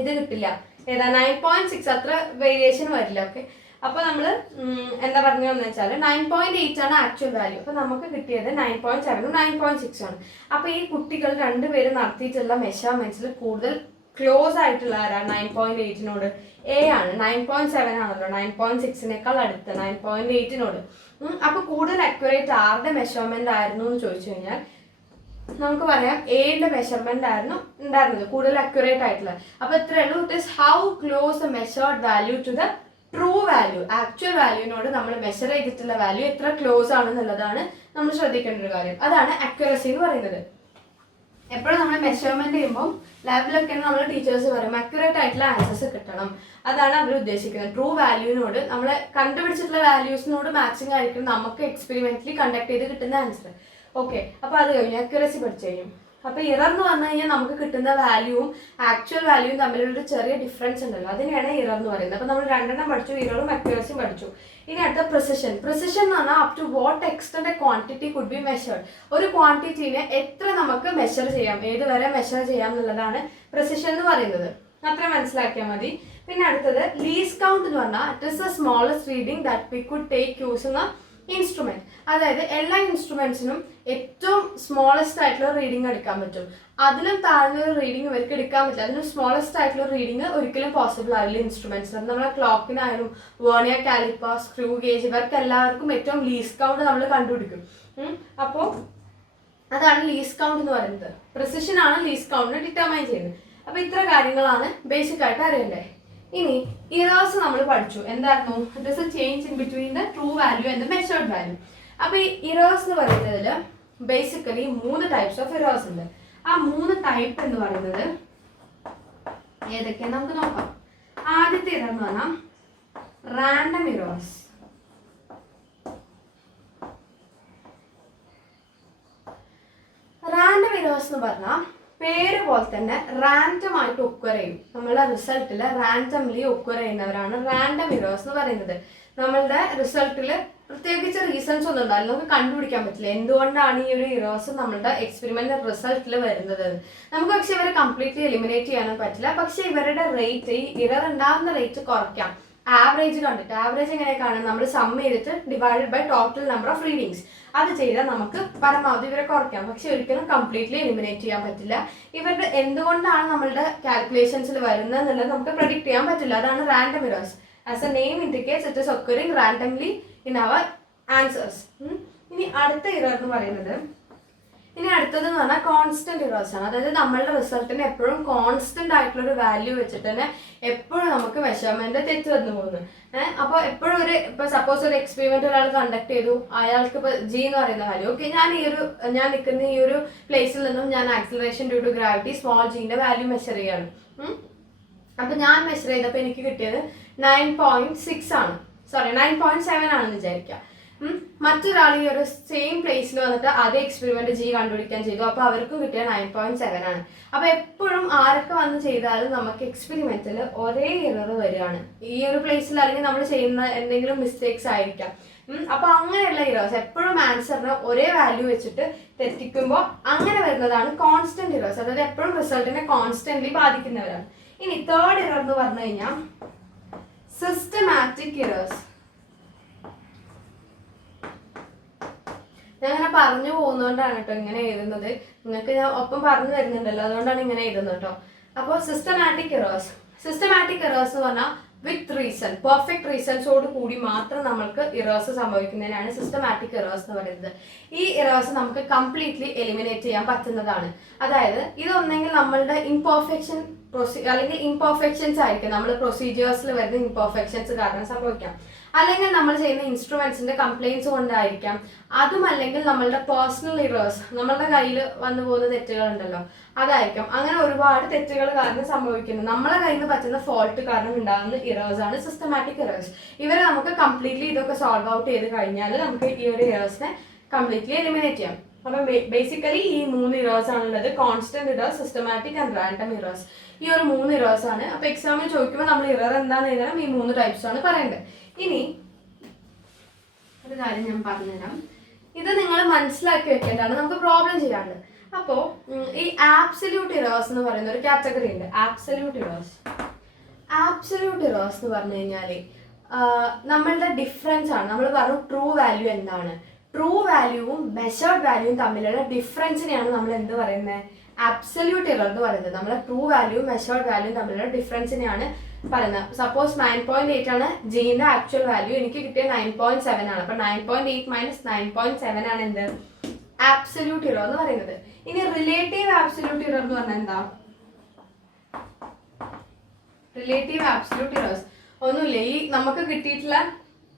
ഇത് കിട്ടില്ല. ഏതാ 9.6 അത്ര വേരിയേഷൻ വരില്ല. ഓക്കെ, അപ്പോൾ നമ്മൾ എന്താ പറഞ്ഞതെന്ന് വെച്ചാൽ 9.8 ആണ് ആക്ച്വൽ വാല്യൂ. അപ്പോൾ നമുക്ക് കിട്ടിയത് 9.7 9.6 ആണ്. അപ്പോൾ ഈ കുട്ടികൾ രണ്ടുപേരും നടത്തിയിട്ടുള്ള മെഷർമെന്റ്സിൽ കൂടുതൽ ക്ലോസ് ആയിട്ടുള്ള ആരാണ് 9.8നോട്? എ ആണ്. 9.7 ആണല്ലോ 9.6നേക്കാൾ അടുത്ത് 9.8നോട്. അപ്പോൾ കൂടുതൽ അക്യുറേറ്റ് ആരുടെ മെഷർമെന്റ് ആയിരുന്നു എന്ന് ചോദിച്ചു കഴിഞ്ഞാൽ നമുക്ക് പറയാം എയുടെ മെഷർമെന്റ് ആയിരുന്നു ഉണ്ടായിരുന്നത് കൂടുതൽ അക്യുറേറ്റ് ആയിട്ടുള്ളത്. അപ്പോൾ ഇത്രയേ ഉള്ളൂ. It is how close the measured value to the true value. Actual വാല്യൂവിനോട് നമ്മൾ മെഷർ ചെയ്തിട്ടുള്ള വാല്യൂ എത്ര ക്ലോസ് ആണെന്നുള്ളതാണ് നമ്മൾ ശ്രദ്ധിക്കേണ്ട ഒരു കാര്യം. അതാണ് അക്യുറസി എന്ന് പറയുന്നത്. എപ്പോഴും നമ്മൾ മെഷർമെന്റ് ചെയ്യുമ്പോൾ ലാബിലൊക്കെ നമ്മൾ ടീച്ചേഴ്സ് പറയും അക്യുറേറ്റ് ആയിട്ടുള്ള ആൻസേഴ്സ് കിട്ടണം. അതാണ് അവർ ഉദ്ദേശിക്കുന്നത്. ട്രൂ വാല്യൂവിനോട് നമ്മൾ കണ്ടുപിടിച്ചിട്ടുള്ള വാല്യൂസിനോട് മാച്ചിങ് ആയിരിക്കും നമുക്ക് എക്സ്പെരിമെന്റലി കണ്ടക്ട് ചെയ്ത് കിട്ടുന്ന ആൻസർ. ഓക്കെ, അപ്പോൾ അത് കഴിഞ്ഞു, അക്യുറസി പഠിച്ചു കഴിഞ്ഞു. അപ്പോൾ ഇറർ എന്ന് പറഞ്ഞു കഴിഞ്ഞാൽ നമുക്ക് കിട്ടുന്ന വാല്യൂവും ആക്ച്വൽ വാല്യൂവും തമ്മിലൊരു ചെറിയ ഡിഫറൻസ് ഉണ്ടല്ലോ, അതിനെയാണ് ഇറർ എന്ന് പറയുന്നത്. അപ്പോൾ നമ്മൾ രണ്ടെണ്ണം പഠിച്ചു, ഇററും അക്യുറസിയും പഠിച്ചു. ഇനി അടുത്ത പ്രിസിഷൻ. പ്രിസിഷൻ എന്ന് പറഞ്ഞാൽ up to what extent a quantity could be measured. ഒരു ക്വാണ്ടിറ്റീനെ എത്ര നമുക്ക് മെഷർ ചെയ്യാം, ഏത് വരെ മെഷർ ചെയ്യാം എന്നുള്ളതാണ് പ്രിസിഷൻ എന്ന് പറയുന്നത്. അത്ര മനസ്സിലാക്കിയാൽ മതി. പിന്നെ അടുത്തത് ലീസ്റ്റ് കൗണ്ട് എന്ന് പറഞ്ഞാൽ it is the smallest reading that we could take using A instrument. അതായത് എല്ലാ ഇൻസ്ട്രുമെന്റ്സിനും ഏറ്റവും സ്മോളസ്റ്റ് ആയിട്ടുള്ള റീഡിംഗ് എടുക്കാൻ പറ്റും. അതിലും താഴ്ന്നൊരു റീഡിംഗ് ഇവർക്ക് എടുക്കാൻ പറ്റില്ല. അതിന് സ്മോളസ്റ്റ് ആയിട്ടുള്ള റീഡിംഗ് ഒരിക്കലും പോസിബിൾ ആവില്ല ഇൻസ്ട്രുമെന്റ്സ്. അത് നമ്മളെ ക്ലോക്കിനായാലും വേർണിയർ കാലിപ്പർ, സ്ക്രൂ ഗേജ്, ഇവർക്ക് എല്ലാവർക്കും ഏറ്റവും ലീസ്റ്റ് കൗണ്ട് നമ്മൾ കണ്ടുപിടിക്കും. അപ്പോൾ അതാണ് ലീസ്റ്റ് കൗണ്ട് എന്ന് പറയുന്നത്. പ്രിസിഷൻ ആണ് ലീസ്റ്റ് കൗണ്ടിനെ ഡിറ്റർമൈൻ ചെയ്യുന്നത്. അപ്പോൾ ഇത്ര കാര്യങ്ങളാണ് ബേസിക് ആയിട്ട് അറിയേണ്ടത്. ഇനി ഇറേഴ്സ് നമ്മൾ പഠിച്ചു. എന്തായിരുന്നു? It is A change in between the true value and the measured value. അപ്പോൾ ഈ ഇറേഴ്സ് എന്ന് പറയുന്നതിൽ ബേസിക്കലി 3 ടൈപ്സ് ഓഫ് ഇറേഴ്സ് ഉണ്ട്. ആ 3 ടൈപ്പ് എന്ന് പറയുന്നത് ഏതൊക്കെയാണ് നമുക്ക് നോക്കാം. ആദ്യത്തെ ഇറർ എന്ന് പറഞ്ഞാൽ റാൻഡം ഇറേഴ്സ്. റാൻഡം ഇറേഴ്സ് എന്ന് പറഞ്ഞാൽ പേര് പോലെ തന്നെ റാൻഡം ആയിട്ട് ഒക്വർ ചെയ്യും. നമ്മളുടെ റിസൾട്ടിൽ റാൻഡംലി ഒക്വർ ചെയ്യുന്നവരാണ് റാൻഡം ഇറേഴ്സ് എന്ന് പറയുന്നത്. നമ്മളുടെ റിസൾട്ടിൽ പ്രത്യേകിച്ച് റീസൺസ് ഒന്നും ഉണ്ടാവില്ല, നമുക്ക് കണ്ടുപിടിക്കാൻ പറ്റില്ല എന്തുകൊണ്ടാണ് ഈ ഒരു ഇറേഴ്സ് നമ്മളുടെ എക്സ്പെരിമെന്റ് റിസൾട്ടിൽ വരുന്നത്. നമുക്ക് പക്ഷെ ഇവരെ കംപ്ലീറ്റ്ലി എലിമിനേറ്റ് ചെയ്യാനും പറ്റില്ല. പക്ഷെ ഇവരുടെ റേറ്റ്, ഈ ഇറർ ഉണ്ടാകുന്ന റേറ്റ് കുറയ്ക്കാം. ആവറേജ് കണ്ടിട്ട്, ആവറേജ് എങ്ങനെ കാണും, നമ്മൾ സം ചെയ്തിട്ട് divided by total number of readings, അത് ചെയ്താൽ നമുക്ക് പരമാവധി ഇവരെ കുറയ്ക്കാം. പക്ഷെ ഒരിക്കലും കംപ്ലീറ്റ്ലി എലിമിനേറ്റ് ചെയ്യാൻ പറ്റില്ല. ഇവരുടെ എന്തുകൊണ്ടാണ് നമ്മളുടെ കാൽക്കുലേഷൻസിൽ വരുന്നത് എന്നുള്ളത് നമുക്ക് പ്രഡിക്ട് ചെയ്യാൻ പറ്റില്ല. അതാണ് random errors. As a name indicates it is occurring randomly in our answers. ഇനി അടുത്ത ഇറർ എന്ന് പറയുന്നത്, ഇനി അടുത്തത് എന്ന് പറഞ്ഞാൽ കോൺസ്റ്റന്റ് ഇറേഴ്സ് ആണ്. അതായത് നമ്മളുടെ റിസൾട്ടിന് എപ്പോഴും കോൺസ്റ്റന്റ് ആയിട്ടുള്ള ഒരു വാല്യൂ വെച്ചിട്ട് തന്നെ എപ്പോഴും നമുക്ക് മെഷർമെന്റ് തെറ്റ് വന്നു പോകുന്നു. അപ്പോൾ എപ്പോഴും ഇപ്പൊ സപ്പോസ് ഒരു എക്സ്പെരിമെന്റ് ഒരാൾ കണ്ടക്ട് ചെയ്തു, അയാൾക്ക് ഇപ്പൊ ജി എന്ന് പറയുന്ന വാല്യൂ, ഓക്കെ, ഞാൻ നിൽക്കുന്ന ഈ ഒരു പ്ലേസിൽ നിന്നും ഞാൻ acceleration due to gravity small ജിന്റെ വാല്യൂ മെഷർ ചെയ്യാണ്. അപ്പൊ ഞാൻ മെഷർ ചെയ്തപ്പോൾ എനിക്ക് കിട്ടിയത് 9.6 ആണ്, സോറി 9.7 ആണെന്ന് വിചാരിക്കാം. മറ്റൊരാൾ ഈ ഒരു സെയിം പ്ലേസിൽ വന്നിട്ട് അതേ എക്സ്പെരിമെന്റ് ജി കണ്ടുപിടിക്കാൻ ചെയ്തു, അപ്പൊ അവർക്കും കിട്ടിയ 9.7 ആണ്. അപ്പൊ എപ്പോഴും ആരൊക്കെ വന്ന് ചെയ്താലും നമുക്ക് എക്സ്പെരിമെന്റിൽ ഒരേ എറർ വരികയാണ്. ഈ ഒരു പ്ലേസിൽ അല്ലെങ്കിൽ നമ്മൾ ചെയ്യുന്ന എന്തെങ്കിലും മിസ്റ്റേക്സ് ആയിരിക്കാം. അപ്പൊ അങ്ങനെയുള്ള ഇറേഴ്സ് എപ്പോഴും ആൻസറിന് ഒരേ വാല്യൂ വെച്ചിട്ട് തെറ്റിക്കുമ്പോൾ അങ്ങനെ വരുന്നതാണ് കോൺസ്റ്റന്റ് ഇറേഴ്സ്. അതായത് എപ്പോഴും റിസൾട്ടിനെ കോൺസ്റ്റന്റ്ലി ബാധിക്കുന്നവരാണ്. ഇനി തേർഡ് ഇറർ എന്ന് പറഞ്ഞു കഴിഞ്ഞാൽ സിസ്റ്റമാറ്റിക് ഇറേഴ്സ്. ഞാൻ അങ്ങനെ പറഞ്ഞു പോകുന്നതുകൊണ്ടാണ് കേട്ടോ ഇങ്ങനെ എഴുതുന്നത്. നിങ്ങൾക്ക് ഞാൻ ഒപ്പം പറഞ്ഞു തരുന്നുണ്ടല്ലോ, അതുകൊണ്ടാണ് ഇങ്ങനെ എഴുതുന്നത് കേട്ടോ. അപ്പോൾ സിസ്റ്റമാറ്റിക് ഇറേഴ്സ് എന്ന് പറഞ്ഞാൽ വിത്ത് റീസൺ, പെർഫെക്റ്റ് റീസൺസോട് കൂടി മാത്രം നമ്മൾക്ക് ഇറേഴ്സ് സംഭവിക്കുന്നതിനാണ് സിസ്റ്റമാറ്റിക് ഇറേഴ്സ് എന്ന് പറയുന്നത്. ഈ ഇറേഴ്സ് നമുക്ക് കംപ്ലീറ്റ്ലി എലിമിനേറ്റ് ചെയ്യാൻ പറ്റുന്നതാണ്. അതായത് ഇതൊന്നെങ്കിൽ നമ്മളുടെ അല്ലെങ്കിൽ ഇംപെർഫെക്ഷൻസ് ആയിരിക്കും, നമ്മൾ പ്രൊസീജിയേഴ്സിൽ വരുന്ന ഇംപെർഫെക്ഷൻസ് കാരണം സംഭവിക്കാം. അല്ലെങ്കിൽ നമ്മൾ ചെയ്യുന്ന ഇൻസ്ട്രുമെന്റ്സിന്റെ കംപ്ലൈൻസ് കൊണ്ടായിരിക്കാം. അതുമല്ലെങ്കിൽ നമ്മളുടെ പേഴ്സണൽ ഇറേഴ്സ്, നമ്മളുടെ കയ്യിൽ വന്നു പോകുന്ന തെറ്റുകൾ ഉണ്ടല്ലോ, അതായിരിക്കാം. അങ്ങനെ ഒരുപാട് തെറ്റുകൾ കാരണം സംഭവിക്കുന്നു. നമ്മളെ കയ്യിൽ നിന്ന് പറ്റുന്ന ഫോൾട്ട് കാരണം ഉണ്ടാകുന്ന ഇറേഴ്സ് ആണ് സിസ്റ്റമാറ്റിക് ഇറേഴ്സ്. ഇവരെ നമുക്ക് കംപ്ലീറ്റ്ലി ഇതൊക്കെ സോൾവ് ഔട്ട് ചെയ്ത് കഴിഞ്ഞാൽ നമുക്ക് ഈ ഒരു ഇറേഴ്സിനെ കംപ്ലീറ്റ്ലി എലിമിനേറ്റ് ചെയ്യാം. അപ്പം ബേസിക്കലി ഈ 3 ഇറേഴ്സ് ആണുള്ളത്: constant errors, systematic and random errors. ഈ ഒരു 3 ഇറേഴ്സ് ആണ്. അപ്പൊ എക്സാമിൽ ചോദിക്കുമ്പോൾ നമ്മൾ ഇറർ എന്താണെന്ന് എഴുതണം, ഈ 3 ടൈപ്സ് ആണ് പറയേണ്ടത്. ഇനി ഒരു കാര്യം ഞാൻ പറഞ്ഞുതരാം, ഇത് നിങ്ങൾ മനസ്സിലാക്കി വെക്കേണ്ടതാണ്, നമുക്ക് പ്രോബ്ലം ചെയ്യാണ്ട്. അപ്പോൾ ഈ ആബ്സല്യൂട്ട് ഇറേഴ്സ് എന്ന് പറയുന്ന ഒരു കാറ്റഗറി ഉണ്ട്. ആബ്സല്യൂട്ട് ഇറേഴ്സ് എന്ന് പറഞ്ഞു കഴിഞ്ഞാൽ നമ്മളുടെ ഡിഫറൻസ് ആണ്. നമ്മൾ പറഞ്ഞു ട്രൂ വാല്യൂ എന്താണ്, ട്രൂ വാല്യൂവും മെഷേർഡ് വാല്യൂവും തമ്മിലുള്ള ഡിഫറൻസിനെയാണ് നമ്മൾ എന്ത് പറയുന്നത്, ആബ്സല്യൂട്ട് ഇറർ എന്ന് പറയുന്നത്. നമ്മളെ ട്രൂ വാല്യൂവും മെഷേർഡ് വാല്യൂവും തമ്മിലുള്ള ഡിഫറൻസിനെയാണ് പറയുന്നത്. സപ്പോസ് 9.8 ആണ് ജിന്റെ ആക്ച്വൽ വാല്യൂ, എനിക്ക് കിട്ടിയ 9.7 ആണ്. അപ്പൊ 9.8 മൈനസ് 9.7 ആണ് എന്ത്, ആബ്സല്യൂട്ട് ഇറർ എന്ന് പറയുന്നത്. ഇനി റിലേറ്റീവ് ആബ്സല്യൂട്ട് ഇറർ എന്ന് പറഞ്ഞാൽ എന്താ? റിലേറ്റീവ് ആബ്സല്യൂട്ട് ഇറേഴ്സ് ഒന്നുമില്ല, ഈ നമുക്ക് കിട്ടിയിട്ടുള്ള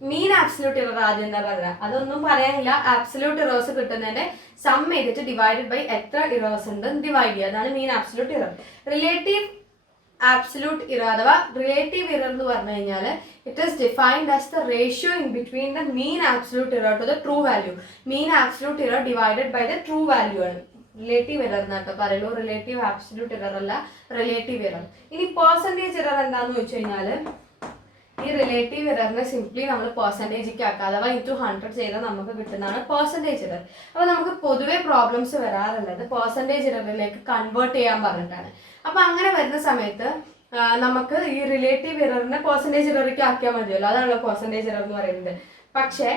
മീൻ ആബ്സല്യൂട്ട് ഇറർ ആദ്യം എന്താ പറയുക, അതൊന്നും പറയാനില്ല. ആബ്സല്യൂട്ട് ഇറേഴ്സ് കിട്ടുന്നതിന്റെ സം ചെയ്തിട്ട് ഡിവൈഡഡ് ബൈ എത്ര ഇറേഴ്സ് ഉണ്ട് ഡിവൈഡ് ചെയ്യുക, അതാണ് mean absolute error. Relative absolute error അഥവാ റിലേറ്റീവ് ഇറർ എന്ന് പറഞ്ഞു കഴിഞ്ഞാൽ it is defined as the ratio in between the mean absolute error to the true value. Mean absolute error divided by the true value ആണ് റിലേറ്റീവ് ഇറർ എന്നാട്ടോ പറയുള്ളൂ. റിലേറ്റീവ് ആബ്സല്യൂട്ട് ഇറർ അല്ല, റിലേറ്റീവ് ഇറർ. ഇനി പെർസെൻറ്റേജ് ഇറർ എന്താന്ന് വെച്ച് കഴിഞ്ഞാൽ ഈ റിലേറ്റീവ് ഇററിനെ സിംപ്ലി നമ്മൾ പെർസെൻറ്റേജിക്ക് ആക്കുക, അഥവാ ഇൻറ്റു 100 ചെയ്താൽ നമുക്ക് കിട്ടുന്നതാണ് പെർസെൻറ്റേജ് ഇറർ. അപ്പോൾ നമുക്ക് പൊതുവെ പ്രോബ്ലംസ് വരാറുള്ളത് പെർസെൻറ്റേജ് ഇററിലേക്ക് കൺവേർട്ട് ചെയ്യാൻ പറഞ്ഞിട്ടാണ്. അപ്പോൾ അങ്ങനെ വരുന്ന സമയത്ത് നമുക്ക് ഈ റിലേറ്റീവ് ഇററിനെ പെർസെൻറ്റേജ് ഇററിലേക്ക് ആക്കിയാൽ മതിയല്ലോ, അതാണല്ലോ പെർസെൻറ്റേജ് ഇറർ എന്ന് പറയുന്നത്. പക്ഷേ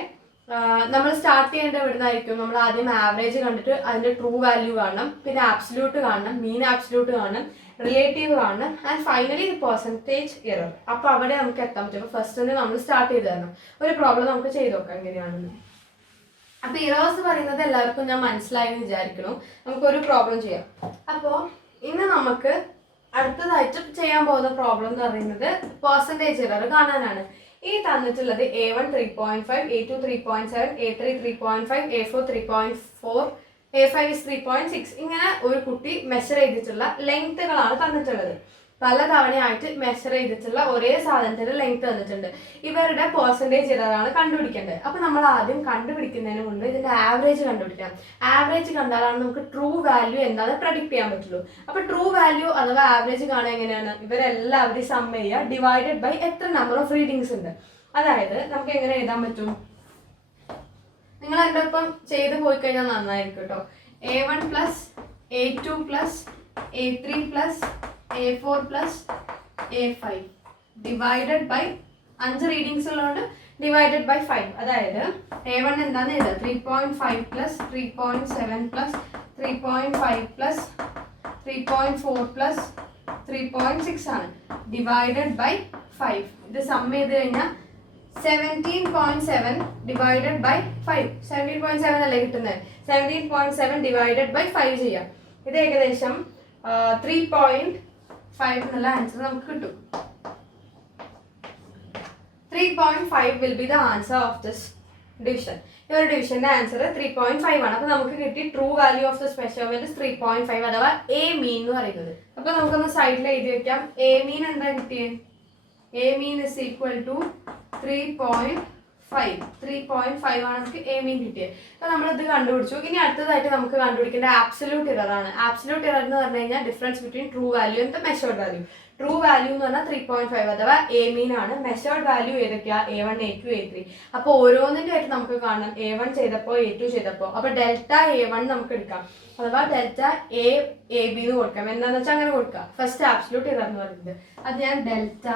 നമ്മൾ സ്റ്റാർട്ട് ചെയ്യേണ്ട ഇവിടുന്നായിരിക്കും. നമ്മൾ ആദ്യം ആവറേജ് കണ്ടിട്ട് അതിന്റെ ട്രൂ വാല്യൂ കാണണം, പിന്നെ ആബ്സല്യൂട്ട് കാണണം, മീൻ ആബ്സല്യൂട്ട് കാണണം, റിലേറ്റീവ് കാണണം, ആൻഡ് ഫൈനലി പെർസെൻറ്റേജ് ഇറർ. അപ്പൊ അവിടെ നമുക്ക് എത്താൻ പറ്റും. അപ്പൊ ഫസ്റ്റ് തന്നെ നമ്മൾ സ്റ്റാർട്ട് ചെയ്ത് തരണം. ഒരു പ്രോബ്ലം നമുക്ക് ചെയ്ത് നോക്കാം എങ്ങനെയാണെന്ന്. അപ്പൊ ഇറേഴ്സ് പറയുന്നത് എല്ലാവർക്കും ഞാൻ മനസ്സിലായി എന്ന് വിചാരിക്കണം. നമുക്കൊരു പ്രോബ്ലം ചെയ്യാം. അപ്പോൾ ഇന്ന് നമുക്ക് അടുത്തതായിട്ട് ചെയ്യാൻ പോകുന്ന പ്രോബ്ലം എന്ന് പറയുന്നത് പെർസെൻറ്റേജ് ഇറർ കാണാനാണ്. ഈ തന്നിട്ടുള്ളത് A1 3.5, A2 3.7, A3 3.5, A4 3.4, A5 is 3.6. ഇങ്ങനെ ഒരു കുട്ടി മെഷർ ചെയ്തിട്ടുള്ള ലെങ്ത്തുകളാണ് തന്നിട്ടുള്ളത്. പല തവണയായിട്ട് മെഷർ ചെയ്തിട്ടുള്ള ഒരേ സാധനത്തിന്റെ ലെങ്ത് തന്നിട്ടുണ്ട്. ഇവരുടെ പെർസെൻറ്റേജ് ഇററാണ് കണ്ടുപിടിക്കേണ്ടത്. അപ്പൊ നമ്മൾ ആദ്യം കണ്ടുപിടിക്കുന്നതിന് മുൻപ് ഇതിന്റെ ആവറേജ് കണ്ടുപിടിക്കണം. ആവറേജ് കണ്ടാലാണ് നമുക്ക് ട്രൂ വാല്യൂ എന്താണെന്ന് പ്രഡിക്ട് ചെയ്യാൻ പറ്റുള്ളൂ. അപ്പൊ ട്രൂ വാല്യൂ അഥവാ ആവറേജ് കാണാൻ എങ്ങനെയാണ്, ഇവരെല്ലാവരും സം ചെയ്യുക ഡിവൈഡഡ് ബൈ എത്ര നമ്പർ ഓഫ് റീഡിങ്സ് ഉണ്ട്. അതായത് നമുക്ക് എങ്ങനെ എഴുതാൻ പറ്റും, നിങ്ങൾ എൻ്റെ ഒപ്പം ചെയ്ത് പോയി കഴിഞ്ഞാൽ നന്നായിരിക്കും കേട്ടോ. A1 plus A2 plus A3 plus A4 plus A5 divided by 5 readings ഉള്ളതുകൊണ്ട് ഡിവൈഡഡ് ബൈ 5. അതായത് A1 എന്താണെന്ന് എഴുതുക 3.5 പ്ലസ് 3.7 പ്ലസ് 3.5 പ്ലസ് 3.4 പ്ലസ് 3.6 ആണ് ഡിവൈഡഡ് ബൈ 5. ഇത് സം ചെയ്ത് കഴിഞ്ഞാൽ 17.7 ഡിവൈഡഡ് ബൈ 5. 17.7 അല്ലേ കിട്ടുന്നത്. 17.7 ഡിവൈഡഡ് ബൈ 5 ചെയ്യാം. ഇത് ഏകദേശം 3.5 എന്നുള്ള ആൻസർ നമുക്ക് കിട്ടും. 3.5 will be the answer of this division. ഈ ഒരു ഡിവിഷന്റെ ആൻസർ 3.5 ആണ്. അപ്പൊ നമുക്ക് കിട്ടി true value of this measurement 3.5 അഥവാ എ മീൻ എന്ന് പറയുന്നത്. അപ്പൊ നമുക്കൊന്ന് സൈഡിൽ എഴുതി വെക്കാം. എ മീൻ എന്താ കിട്ടിയത്, a mean is equal to 3.5. 3.5 ആണ് നമുക്ക് എ മീൻ കിട്ടിയത്. അപ്പൊ നമ്മളിത് കണ്ടുപിടിച്ചു. ഇനി അടുത്തതായിട്ട് നമുക്ക് കണ്ടുപിടിക്കേണ്ട ആബ്സല്യൂട്ട് ഇറർ ആണ്. ആബ്സല്യൂട്ട് ഇറർ എന്ന് പറഞ്ഞു കഴിഞ്ഞാൽ difference between true value and measured value. True value എന്ന് പറഞ്ഞാൽ 3.5 അഥവാ എ മീൻ ആണ്. മെഷേർഡ് വാല്യൂ ഏതൊക്കെയാ, A1, A2, A3. അപ്പോൾ ഓരോന്നിന്റെ ആയിട്ട് നമുക്ക് കാണാം A1 ചെയ്തപ്പോൾ A2 ചെയ്തപ്പോൾ. അപ്പൊ ഡെൽറ്റ A1 നമുക്ക് എടുക്കാം, അഥവാ ഡെൽറ്റ എ ബി എന്ന് കൊടുക്കാം. എന്താണെന്ന് വെച്ചാൽ അങ്ങനെ കൊടുക്കാം. ഫസ്റ്റ് ആബ്സല്യൂട്ട് ഇറർ എന്ന് പറയുന്നത് അത് ഞാൻ ഡെൽറ്റ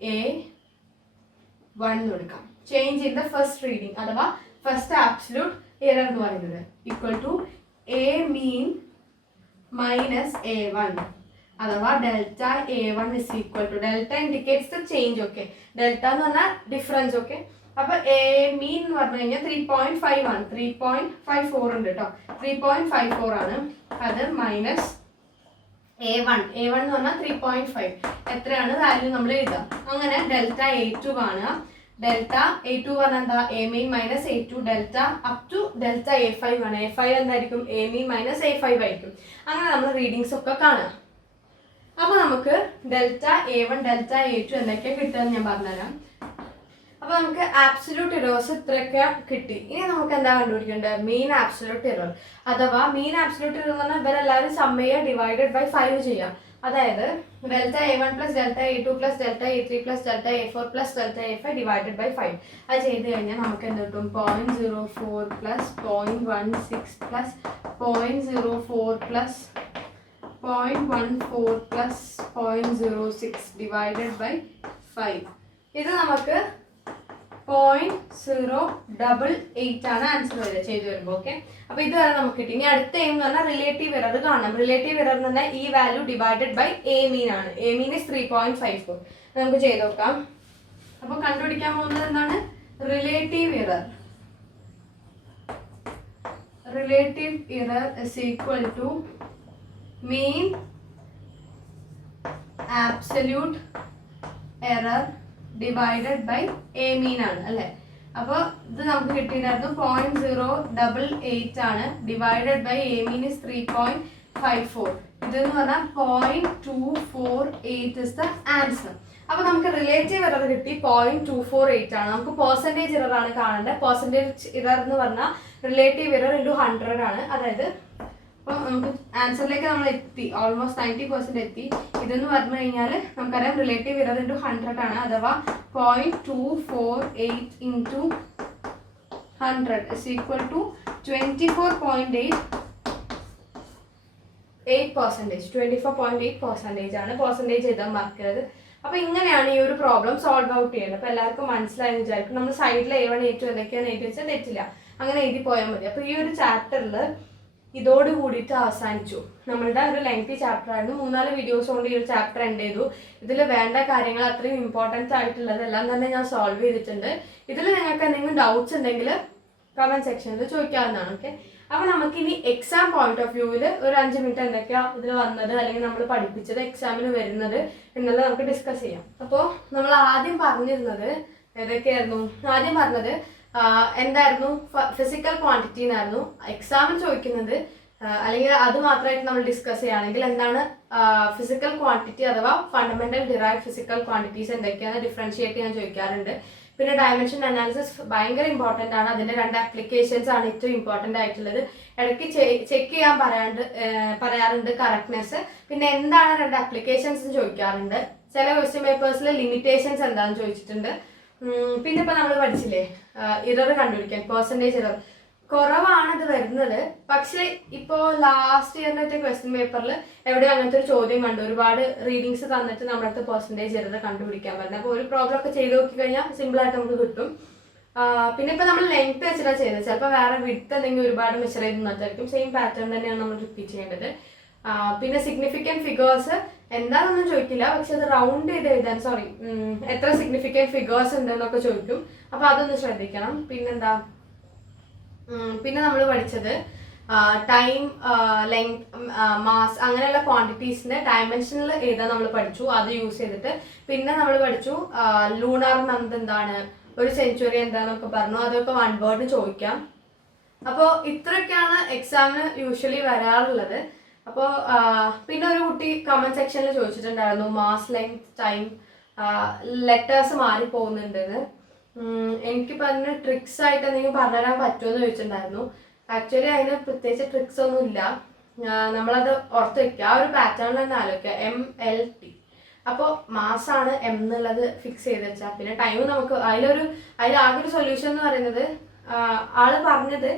A1 എന്ന് കൊടുക്കാം. Change in the first reading അഥവാ ഫസ്റ്റ് ആബ്സല്യൂട്ട് ഇറർ എന്ന് പറയുന്നത് equal to a mean minus A1 അഥവാ delta A1 is equal to, delta indicates the change. Okay, delta എന്ന് പറഞ്ഞാൽ ഡിഫറൻസ്. ഓക്കെ, അപ്പൊ എ മീൻ എന്ന് പറഞ്ഞു കഴിഞ്ഞാൽ 3.5 ആണ്. 3.54 ഉണ്ട് കേട്ടോ. 3.54 ആണ്. അത് മൈനസ് A1 എന്ന് പറഞ്ഞാൽ 3.5 എത്രയാണ് വാല്യൂ നമ്മൾ എഴുതുക. അങ്ങനെ ഡെൽറ്റ A2 കാണുക. ഡെൽറ്റ A2 പറഞ്ഞാൽ എന്താ, a mean minus A2 delta up to delta A5 ആണ്. A5 എന്തായിരിക്കും, എ മീൻ മൈനസ് A5 ആയിരിക്കും. അങ്ങനെ നമ്മൾ റീഡിങ്സ് ഒക്കെ കാണുക. അപ്പൊ നമുക്ക് ഡെൽറ്റ A1 ഡെൽറ്റ A2 എന്തൊക്കെയാണ് കിട്ടുക ഞാൻ പറഞ്ഞുതരാം. അപ്പൊ നമുക്ക് ആബ്സല്യൂട്ട് ഇറേഴ്സ് ഇത്രയൊക്കെ കിട്ടി. ഇനി നമുക്ക് എന്താ കണ്ടുപിടിക്കേണ്ടത്, മീൻ ആബ്സല്യൂട്ട് ഇറർ അഥവാ മീൻ ആബ്സല്യൂട്ട് ഇറർ എന്ന് പറഞ്ഞാൽ ഇവരെല്ലാവരും സം ചെയ്യുക ഡിവൈഡഡ് ബൈ 5 ചെയ്യാം. അതായത് delta A1 plus delta A2 plus delta A3 plus delta A4 plus delta A5 divided by 5. അത് ചെയ്ത് കഴിഞ്ഞാൽ നമുക്ക് എന്ത് കിട്ടും, 0.04 plus 0.16 plus 0.04 plus 0.14 plus 0.06 divided by 5. ഇത് നമുക്ക് 0.088 ആണ് ആൻസർ വരിക ചെയ്തു വരുമ്പോൾ. ഓക്കെ, അപ്പൊ ഇതുവരെ നമുക്ക് കിട്ടി. ഇനി അടുത്ത എയിം എന്ന് പറഞ്ഞാൽ റിലേറ്റീവ് ഇറർ കാണണം. റിലേറ്റീവ് ഇറർ എന്ന് പറഞ്ഞാൽ ഈ value divided by a mean ആണ്. A mean is 3.54. നമുക്ക് ചെയ്ത് നോക്കാം. അപ്പൊ കണ്ടുപിടിക്കാൻ പോകുന്നത് എന്താണ്, relative error. Relative error is equal to mean absolute error divided by a mean ആണ് അല്ലേ. അപ്പോൾ ഇത് നമുക്ക് കിട്ടിയിട്ടുണ്ടായിരുന്നു 0.088 ആണ്. Divided by a mean is 3.54. ഇതെന്ന് പറഞ്ഞാൽ 0.248 ഇസ് ദ ആൻസർ. അപ്പൊ നമുക്ക് റിലേറ്റീവ് എറർ കിട്ടി 0.248 ആണ്. നമുക്ക് പെർസെൻറ്റേജ് എറർ ആണ് കാണേണ്ടത്. പെർസെൻറ്റേജ് എറർ എന്ന് പറഞ്ഞാൽ റിലേറ്റീവ് എറർ ഇൻറ്റു 100 ആണ്. അതായത് അപ്പോൾ നമുക്ക് ആൻസറിലേക്ക് നമ്മൾ എത്തി, ഓൾമോസ്റ്റ് 90% എത്തി. ഇതെന്ന് പറഞ്ഞു കഴിഞ്ഞാൽ നമുക്കറിയാം റിലേറ്റീവ് എറർ ഇൻറ്റു 100 ആണ്. അഥവാ 0.248 ഇൻറ്റു 100 ഇസ് ഈക്വൽ ടു 24.8% ആണ്. പെർസെൻറ്റേജ് എഴുതാൻ മറക്കരുത്. അപ്പൊ ഇങ്ങനെയാണ് ഈ ഒരു പ്രോബ്ലം സോൾവ് ഔട്ട് ചെയ്യുന്നത്. അപ്പൊ എല്ലാവർക്കും മനസ്സിലായെന്ന് വിചാരിക്കും. നമ്മൾ സൈഡിൽ A1 A2 എന്തൊക്കെയാണ് എഴുതി വെച്ചാൽ തെറ്റില്ല, അങ്ങനെ എഴുതി പോയാൽ മതി. അപ്പൊ ഈ ഒരു ചാപ്റ്ററിൽ ഇതോട് കൂടിയിട്ട് അവസാനിച്ചു. നമ്മളുടെ ഒരു ലെങ്തി ചാപ്റ്റർ ആയിരുന്നു. 3-4 വീഡിയോസ് കൊണ്ട് ഈ ഒരു ചാപ്റ്റർ എൻഡ് ചെയ്തു. ഇതിൽ വേണ്ട കാര്യങ്ങൾ അത്രയും ഇമ്പോർട്ടൻസ് ആയിട്ടുള്ളതെല്ലാം തന്നെ ഞാൻ സോൾവ് ചെയ്തിട്ടുണ്ട്. ഇതിൽ നിങ്ങൾക്ക് എന്തെങ്കിലും ഡൗട്ട്സ് ഉണ്ടെങ്കിൽ കമന്റ് സെക്ഷനിൽ ചോദിക്കാവുന്നതാണ്. ഓക്കെ, അപ്പോൾ നമുക്കിനി എക്സാം പോയിന്റ് ഓഫ് വ്യൂവിൽ ഒരു 5 മിനിറ്റ് എന്തൊക്കെയാണ് ഇതിൽ വന്നത് അല്ലെങ്കിൽ നമ്മൾ പഠിപ്പിച്ചത് എക്സാമിന് വരുന്നത് എന്നുള്ളത് നമുക്ക് ഡിസ്കസ് ചെയ്യാം. അപ്പോൾ നമ്മൾ ആദ്യം പറഞ്ഞിരുന്നത് ഏതൊക്കെയായിരുന്നു? ആദ്യം പറഞ്ഞത് എന്തായിരുന്നു? ഫിസിക്കൽ ക്വാണ്ടിറ്റി എന്നായിരുന്നു. എക്സാമിന് ചോദിക്കുന്നത് അല്ലെങ്കിൽ അത് മാത്രമായിട്ട് നമ്മൾ ഡിസ്കസ് ചെയ്യുകയാണെങ്കിൽ എന്താണ് ഫിസിക്കൽ ക്വാണ്ടിറ്റി അഥവാ ഫണ്ടമെന്റൽ ഡിറൈവ് ഫിസിക്കൽ ക്വാണ്ടിറ്റീസ് എന്തൊക്കെയാണ് ഡിഫറൻഷിയേറ്റ് ചെയ്യാൻ ചോദിക്കാറുണ്ട്. പിന്നെ ഡയമെൻഷൻ അനാലിസിസ് ഭയങ്കര ഇമ്പോർട്ടൻ്റ് ആണ്. അതിൻ്റെ 2 ആപ്ലിക്കേഷൻസ് ആണ് ഏറ്റവും ഇമ്പോർട്ടൻ്റ് ആയിട്ടുള്ളത്. ഇടയ്ക്ക് ചെക്ക് ചെയ്യാൻ പറയാറുണ്ട് കറക്റ്റ്നെസ്. പിന്നെ എന്താണ് 2 ആപ്ലിക്കേഷൻസ് ചോദിക്കാറുണ്ട്. ചില ക്വസ്റ്റ്യൻ പേപ്പേഴ്സിൽ ലിമിറ്റേഷൻസ് എന്താണെന്ന് ചോദിച്ചിട്ടുണ്ട്. പിന്നെ ഇപ്പം നമ്മൾ പഠിച്ചില്ലേ ഇറർ കണ്ടുപിടിക്കാൻ, പെർസെൻറ്റേജ് ഇറർ കുറവാണ് ഇത് വരുന്നത്. പക്ഷെ ഇപ്പോൾ ലാസ്റ്റ് ഇയറിൻ്റെ ക്വസ്റ്റ്യൻ പേപ്പറിൽ എവിടെയോ അങ്ങനത്തെ ഒരു ചോദ്യം കണ്ടു. ഒരുപാട് റീഡിങ്സ് തന്നിട്ട് നമ്മളടുത്ത് പെർസെൻറ്റേജ് ഇറർ കണ്ടുപിടിക്കാൻ പറ്റുന്നത്. അപ്പോൾ ഒരു പ്രോബ്ലം ഒക്കെ ചെയ്ത് നോക്കി കഴിഞ്ഞാൽ സിമ്പിളായിട്ട് നമുക്ക് കിട്ടും. പിന്നെ ഇപ്പം നമ്മൾ ലെങ്ത് വെച്ചിട്ടാണ് ചെയ്തത്. ചിലപ്പോൾ വേറെ വിഡ്ത്ത് എന്തെങ്കിലും ഒരുപാട് മെഷർ ചെയ്ത് നിന്നിട്ടായിരിക്കും. സെയിം പാറ്റേൺ തന്നെയാണ് നമ്മൾ റിപ്പീറ്റ് ചെയ്യേണ്ടത്. പിന്നെ സിഗ്നിഫിക്കൻറ്റ് ഫിഗേഴ്സ് എന്താണെന്നൊന്നും ചോദിക്കില്ല, പക്ഷെ അത് റൗണ്ട് ചെയ്ത് എഴുതാൻ എത്ര സിഗ്നിഫിക്കൻറ്റ് ഫിഗേഴ്സ് ഉണ്ടെന്നൊക്കെ ചോദിക്കും. അപ്പോൾ അതൊന്ന് ശ്രദ്ധിക്കണം. പിന്നെ നമ്മൾ പഠിച്ചത് ടൈം, ലെങ്ത്, മാസ് അങ്ങനെയുള്ള ക്വാണ്ടിറ്റീസിന്റെ ഡയമെൻഷനിൽ എഴുതാൻ നമ്മൾ പഠിച്ചു. അത് യൂസ് ചെയ്തിട്ട് പിന്നെ നമ്മൾ പഠിച്ചു ലൂണാർ മന്ത് എന്താണ്, ഒരു സെഞ്ചുറി എന്താണെന്നൊക്കെ പറഞ്ഞു. അതൊക്കെ 1 വേർഡ് ചോദിക്കാം. അപ്പോൾ ഇത്രയൊക്കെയാണ് എക്സാമിന് യൂഷ്വലി വരാറുള്ളത്. അപ്പോൾ പിന്നെ ഒരു കുട്ടി കമന്റ് സെക്ഷനിൽ ചോദിച്ചിട്ടുണ്ടായിരുന്നു മാസ്, ലെങ്ത്, ടൈം, ലെറ്റേഴ്സ് മാറിപ്പോകുന്നുണ്ടെന്ന്. എനിക്കിപ്പോൾ അതിന് ട്രിക്സ് ആയിട്ട് എന്തെങ്കിലും പറഞ്ഞുതരാൻ പറ്റുമോ എന്ന് ചോദിച്ചിട്ടുണ്ടായിരുന്നു. ആക്ച്വലി അതിന് പ്രത്യേകിച്ച് ട്രിക്സ് ഒന്നും ഇല്ല. നമ്മളത് ഓർത്ത് വെക്കുക, ആ ഒരു പാറ്റേൺ തന്നെ ആലോചിക്കുക. MLT. അപ്പോൾ മാസാണ് M എന്നുള്ളത് ഫിക്സ് ചെയ്ത് വെച്ചാൽ പിന്നെ ടൈം നമുക്ക് അതിലാകെ ഒരു സൊല്യൂഷൻ എന്ന് പറയുന്നത് ആള് പറഞ്ഞത്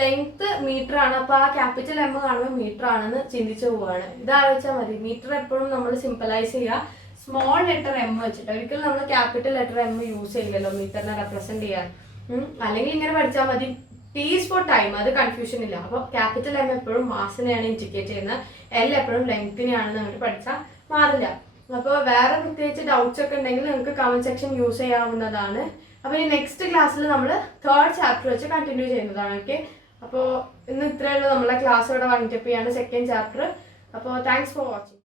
ലെങ്ത് മീറ്റർ ആണ്. അപ്പോൾ ആ ക്യാപിറ്റൽ M കാണുമ്പോൾ മീറ്റർ ആണെന്ന് ചിന്തിച്ചു പോവുകയാണ്. ഇത് ആലോചിച്ചാൽ മതി. മീറ്റർ എപ്പോഴും നമ്മൾ സിംപിളൈസ് ചെയ്യുക സ്മോൾ ലെറ്റർ M വെച്ചിട്ട്. ഒരിക്കലും നമ്മൾ ക്യാപിറ്റൽ ലെറ്റർ M യൂസ് ചെയ്യില്ലല്ലോ മീറ്ററിനെ റെപ്രസെന്റ് ചെയ്യാൻ. അല്ലെങ്കിൽ ഇങ്ങനെ പഠിച്ചാൽ മതി T is for time, അത് കൺഫ്യൂഷൻ ഇല്ല. അപ്പോൾ ക്യാപിറ്റൽ M എപ്പോഴും മാസിനെയാണ് ഇൻഡിക്കേറ്റ് ചെയ്യുന്നത്, L എപ്പോഴും ലെങ്ത്തിനെയാണെന്ന് നമുക്ക് പഠിച്ചാൽ മാറില്ല. അപ്പോൾ വേറെ പ്രത്യേകിച്ച് ഡൗട്ട്സ് ഒക്കെ ഉണ്ടെങ്കിൽ നിങ്ങൾക്ക് കമന്റ് സെക്ഷൻ യൂസ് ചെയ്യാവുന്നതാണ്. അപ്പോൾ ഈ നെക്സ്റ്റ് ക്ലാസ്സിൽ നമ്മൾ 3rd ചാപ്റ്റർ വെച്ച് കണ്ടിന്യൂ ചെയ്യുന്നതാണ്. ഓക്കെ, അപ്പോൾ ഇന്ന് ഇത്രയേ ഉള്ളൂ. നമ്മളെ ക്ലാസ് ഇവിടെ വൈൻഡപ്പ് ചെയ്യാണ് 2nd ചാപ്റ്റർ. അപ്പോൾ താങ്ക്സ് ഫോർ വാച്ചിങ്.